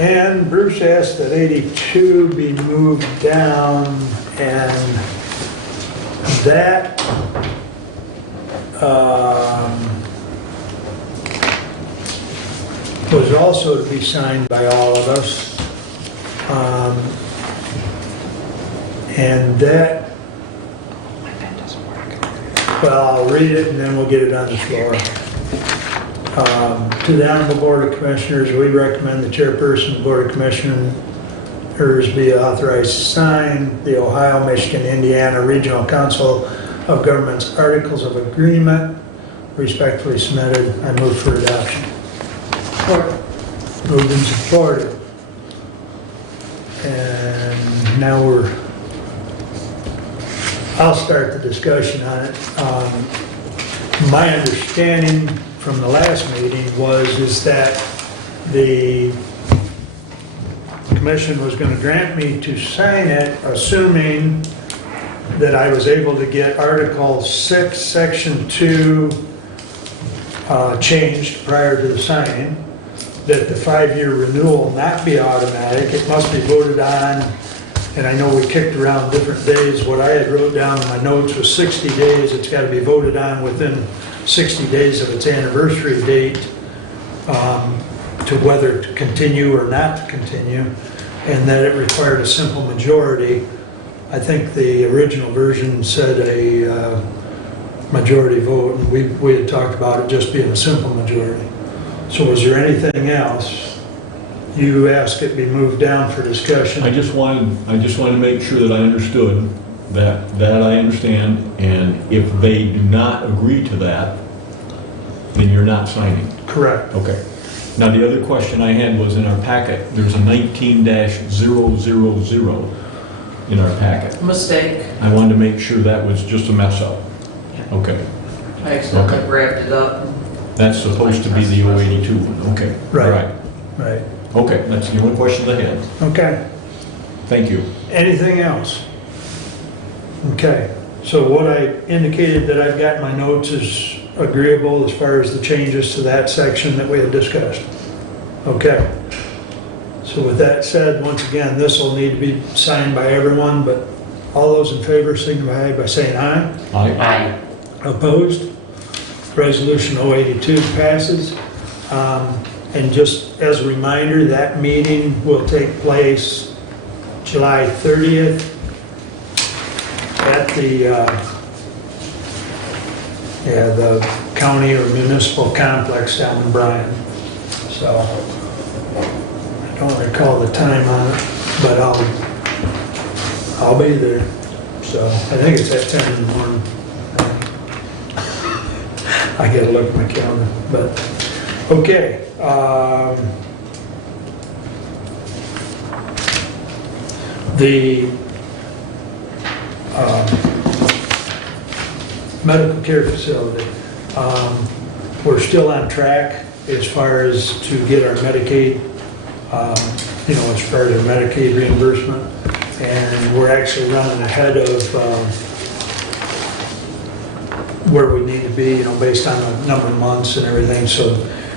And Bruce asked that 82 be moved down, and that was also to be signed by all of us. And that, well, I'll read it and then we'll get it on the floor. To the Honorable Board of Commissioners, we recommend the chairperson of the Board of Commissioners be authorized to sign the Ohio, Michigan, Indiana Regional Council of Governments Articles of Agreement. Respectfully submitted. I move for adoption. Support. Moved and supported. And now I'll start the discussion on it. My understanding from the last meeting is that the commission was going to grant me to sign it, assuming that I was able to get Article 6, Section 2 changed prior to the signing, that the 5-year renewal not be automatic. It must be voted on and I know we kicked around different days. What I had wrote down in my notes was 60 days. It's got to be voted on within 60 days of its anniversary date, to whether to continue or not to continue, and that it required a simple majority. I think the original version said a majority vote, and we had talked about it just being a simple majority. So was there anything else? You asked it be moved down for discussion. I just wanted to make sure that I understood that I understand, and if they do not agree to that, then you're not signing. Correct. Okay. Now, the other question I had was in our packet, there's a 19-000 in our packet. Mistake. I wanted to make sure that was just a mess up. Okay. I accidentally grabbed it up. That's supposed to be the 082 one, okay. Right. Right. Okay, that's the only question I had. Okay. Thank you. Anything else? Okay. So what I indicated that I've got in my notes is agreeable as far as the changes to that section that we had discussed. Okay. So with that said, once again, this will need to be signed by everyone, but all those in favor signify by saying aye. Aye. Opposed? Resolution 082 passes. And just as a reminder, that meeting will take place July 30th at the county or municipal complex down in Bryan. So I don't recall the time on it, but I'll be there. So I think it's at 10 in the morning. I gotta look at my calendar, but, okay. The medical care facility, we're still on track as far as to get our Medicaid, as far as our Medicaid reimbursement. And we're actually running ahead of where we need to be, based on the number of months and everything. So,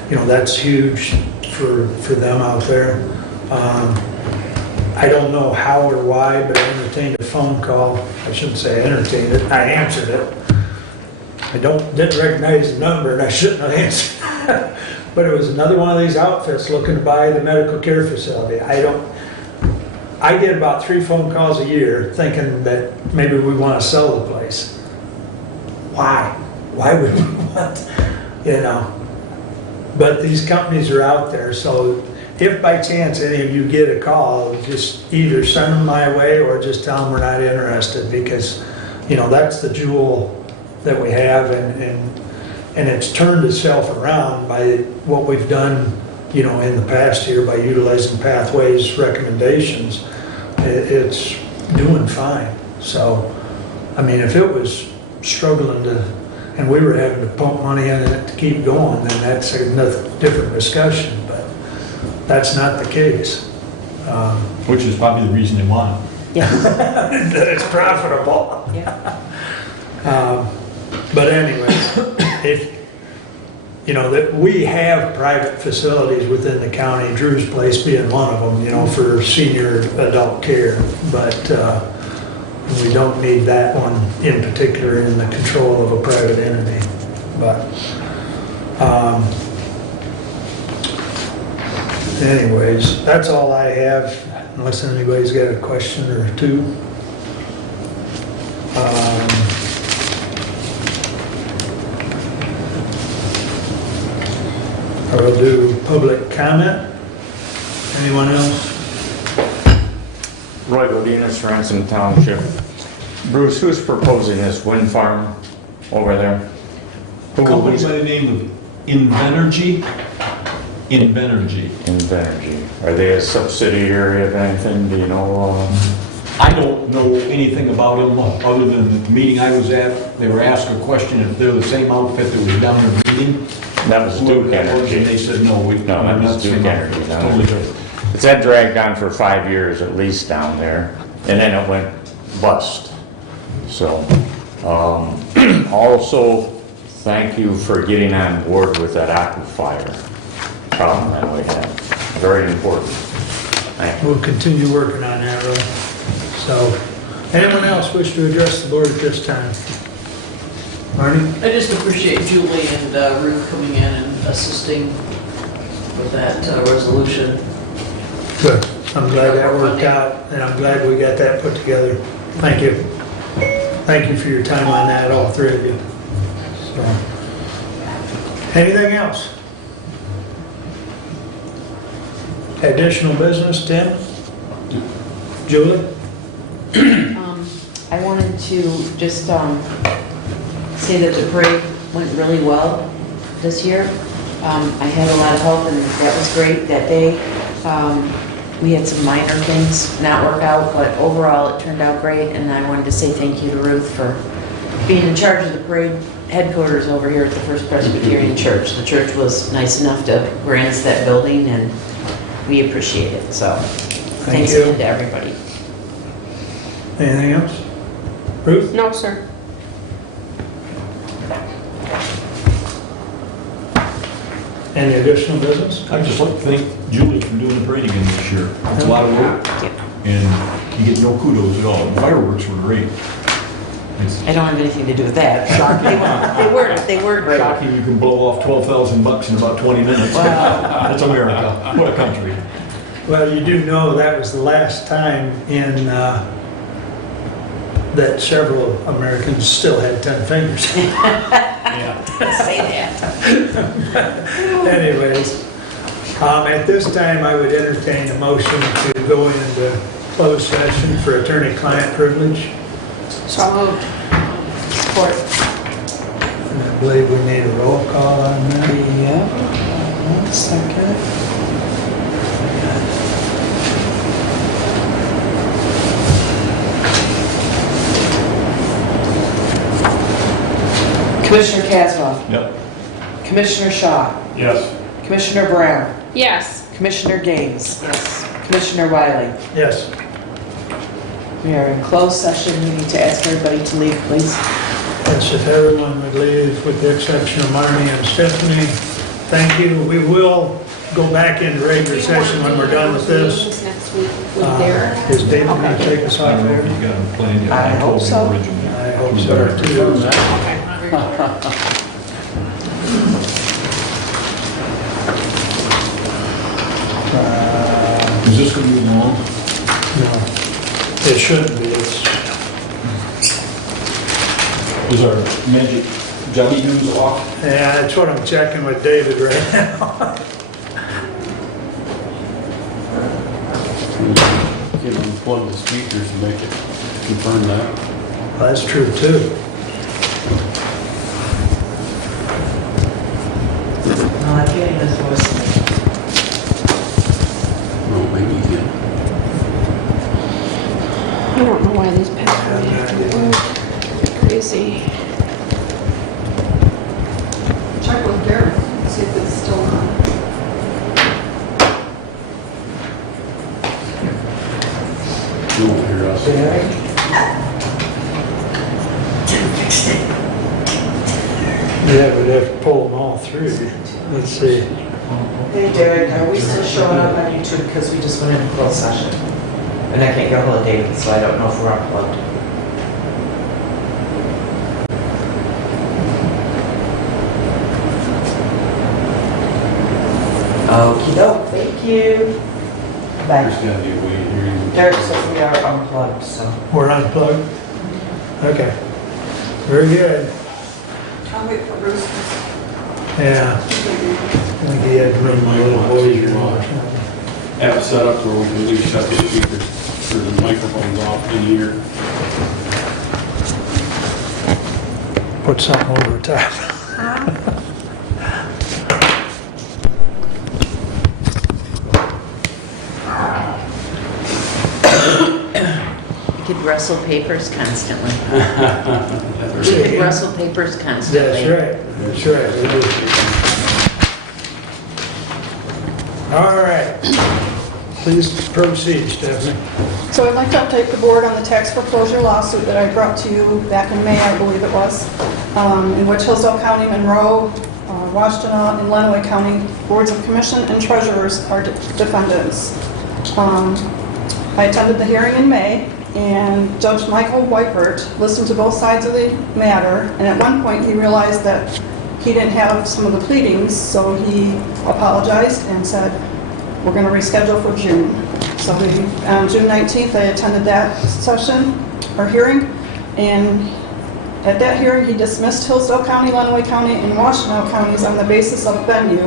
that's huge for them out there. I don't know how or why, but I entertained a phone call. I shouldn't say I entertained it, I answered it. I didn't recognize the number and I shouldn't have answered. But it was another one of these outfits looking to buy the medical care facility. I get about 3 phone calls a year thinking that maybe we want to sell the place. Why? Why would we want, But these companies are out there, so if by chance any of you get a call, just either send them my way or just tell them we're not interested, because, that's the jewel that we have, and it's turned itself around by what we've done, in the past year by utilizing Pathways recommendations. It's doing fine. So, if it was struggling and we were having to pump money in it to keep going, then that's a different discussion, but that's not the case. Which is probably the reason they want it. Yeah. That it's profitable. Yeah. But anyway, that we have private facilities within the county, Drew's Place being one of them, for senior adult care, but we don't need that one in particular in the control of a private entity. But anyways, that's all I have, unless anybody's got a question or two. I will do public comment. Anyone else? Roy Godinez, Ransom Township. Bruce, who's proposing this wind farm over there? A company by the name of Invenergy. Invenergy. Are they a subsidiary of anything? Do you know? I don't know anything about them, other than the meeting I was at. They were asked a question if they're the same outfit that was down there meeting. That was Duke Energy. And they said, no, that was Duke Energy. It's totally different. It's that dragged on for 5 years at least down there, and then it went bust. So, also, thank you for getting on board with that aquifer problem that we had. Very important. Thank you. We'll continue working on that, Roy. So, anyone else wish to address the board at this time? Marnie? I just appreciate Julie and Ruth coming in and assisting with that resolution. Good. I'm glad that worked out, and I'm glad we got that put together. Thank you. Thank you for your time on that, all three of you. So, anything else? Additional business, Tim? Julie? I wanted to just say that the parade went really well this year. I had a lot of help, and that was great that day. We had some minor things not work out, but overall it turned out great, and I wanted to say thank you to Ruth for being in charge of the parade headquarters over here at the First Presbyterian Church. The church was nice enough to grant us that building, and we appreciate it, so thanks you. again to everybody. Anything else? Ruth? No, sir. Any additional business? I'd just like to thank Julie for doing the parade again this year. It's a lot of work, and you get no kudos at all. The fireworks were great. It's I don't have anything to do with that. They were great. shocking you can blow off $12,000 in about 20 minutes. Wow. That's America. What a country. Well, you do know that was the last time in, that several Americans still had 10 fingers. Say that. Anyways, at this time, I would entertain a motion to go into closed session for attorney-client privilege. So moved. Support. And I believe we need a roll call on that. Yep. 1 second. Commissioner Caswell. Yep. Commissioner Shaw. Yes. Commissioner Brown. Yes. Commissioner Gaines. Yes. Commissioner Wiley. Yes. We are in closed session. We need to ask everybody to leave, please. That's if everyone would leave, with the exception of Marnie and Stephanie. Thank you. We will go back into regular session when we're done with this. Next week with Derek. Is David going to take us I off don't know if there? he's got a plan yet. I hope told him so. originally. I hope so too. Is this going to be long? No, it shouldn't be. Is our magic jelly news off? Yeah, that's what I'm checking with David right now. You know, unplug the speakers to make it confirm that. Well, that's true too. No, I can't even voice. No, maybe you can. I don't know why these passwords have to work. Crazy. Check with Derek, see if it's still on. You won't hear us. Yeah, we'd have to pull them all through. Let's see. Hey Derek, are we still showing up on YouTube because we just went into closed session? And I can't get a hold of David, so I don't know if we're unplugged. Okey-doke, thank you. Bye. There's gotta be a way to hear you. Derek says we are unplugged, so. We're unplugged? Okay. Very good. I'll wait for Bruce. Yeah. I think he had to run my little boy's room or something. Have it set up where we can at least shut the speakers, or the microphones off in here. Put something over top. We could rustle papers constantly. We See? could rustle papers constantly. That's right. That's right. It is. All right. Please proceed, Stephanie. So I'd like to update the board on the tax foreclosure lawsuit that I brought to you back in May, I believe it was, in which Hillsdale County, Monroe, Washtenaw, and Lenawee County boards of commission and treasurers are defendants. I attended the hearing in May, and Judge Michael Weipert listened to both sides of the matter, and at one point he realized that he didn't have some of the pleadings, so he apologized and said, we're going to reschedule for June. So on June 19th, I attended that session, or hearing, and at that hearing, he dismissed Hillsdale County, Lenawee County, and Washtenaw counties on the basis of venue,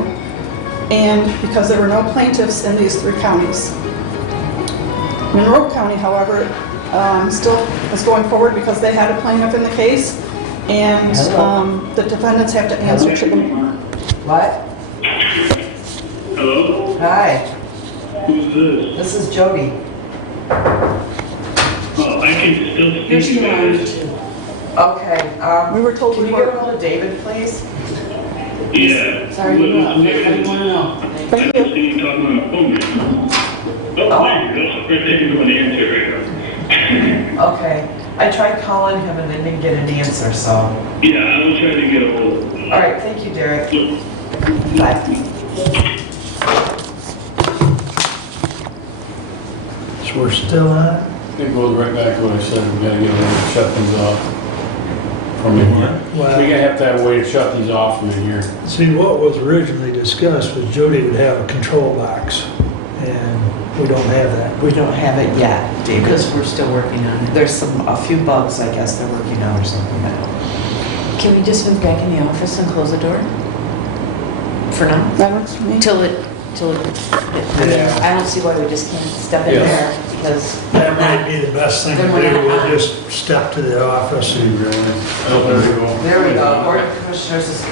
and because there were no plaintiffs in these 3 counties. Monroe County, however, still is going forward because they had a plaintiff in the case, and the defendants have to answer to them. What? Hello? Hi, Who's this? this is Jody. Oh, I can still see you guys. Okay, We were told can we you were- get ahold of David, please? Yeah. Sorry, What- you what's know, the name? what do you wanna know? I just seen you talking on the phone. Oh, there you go. Right there, you want to answer right now. Okay, I tried calling him and I didn't get an answer, so. Yeah, I was trying to get a hold of him. All right, thank you, Derek. Look, Bye. So we're still on? It goes right back to what I said, we gotta get a way to shut these off from in here. Well- We gotta have to have a way to shut these off from in here. See, what was originally discussed was Jody would have a control box, and we don't have that. We don't have it yet, David. Because we're still working on it. There's a few bugs, I guess, they're working on or something. Can we just move back in the office and close the door? For now? That works for me. Till it, I mean, I don't see why we just can't step in Yes. there, because That might be the best thing to Then we're do, not we'll on. just step to the office. See, really? Oh, there we go. There we go, Board of Commissioners is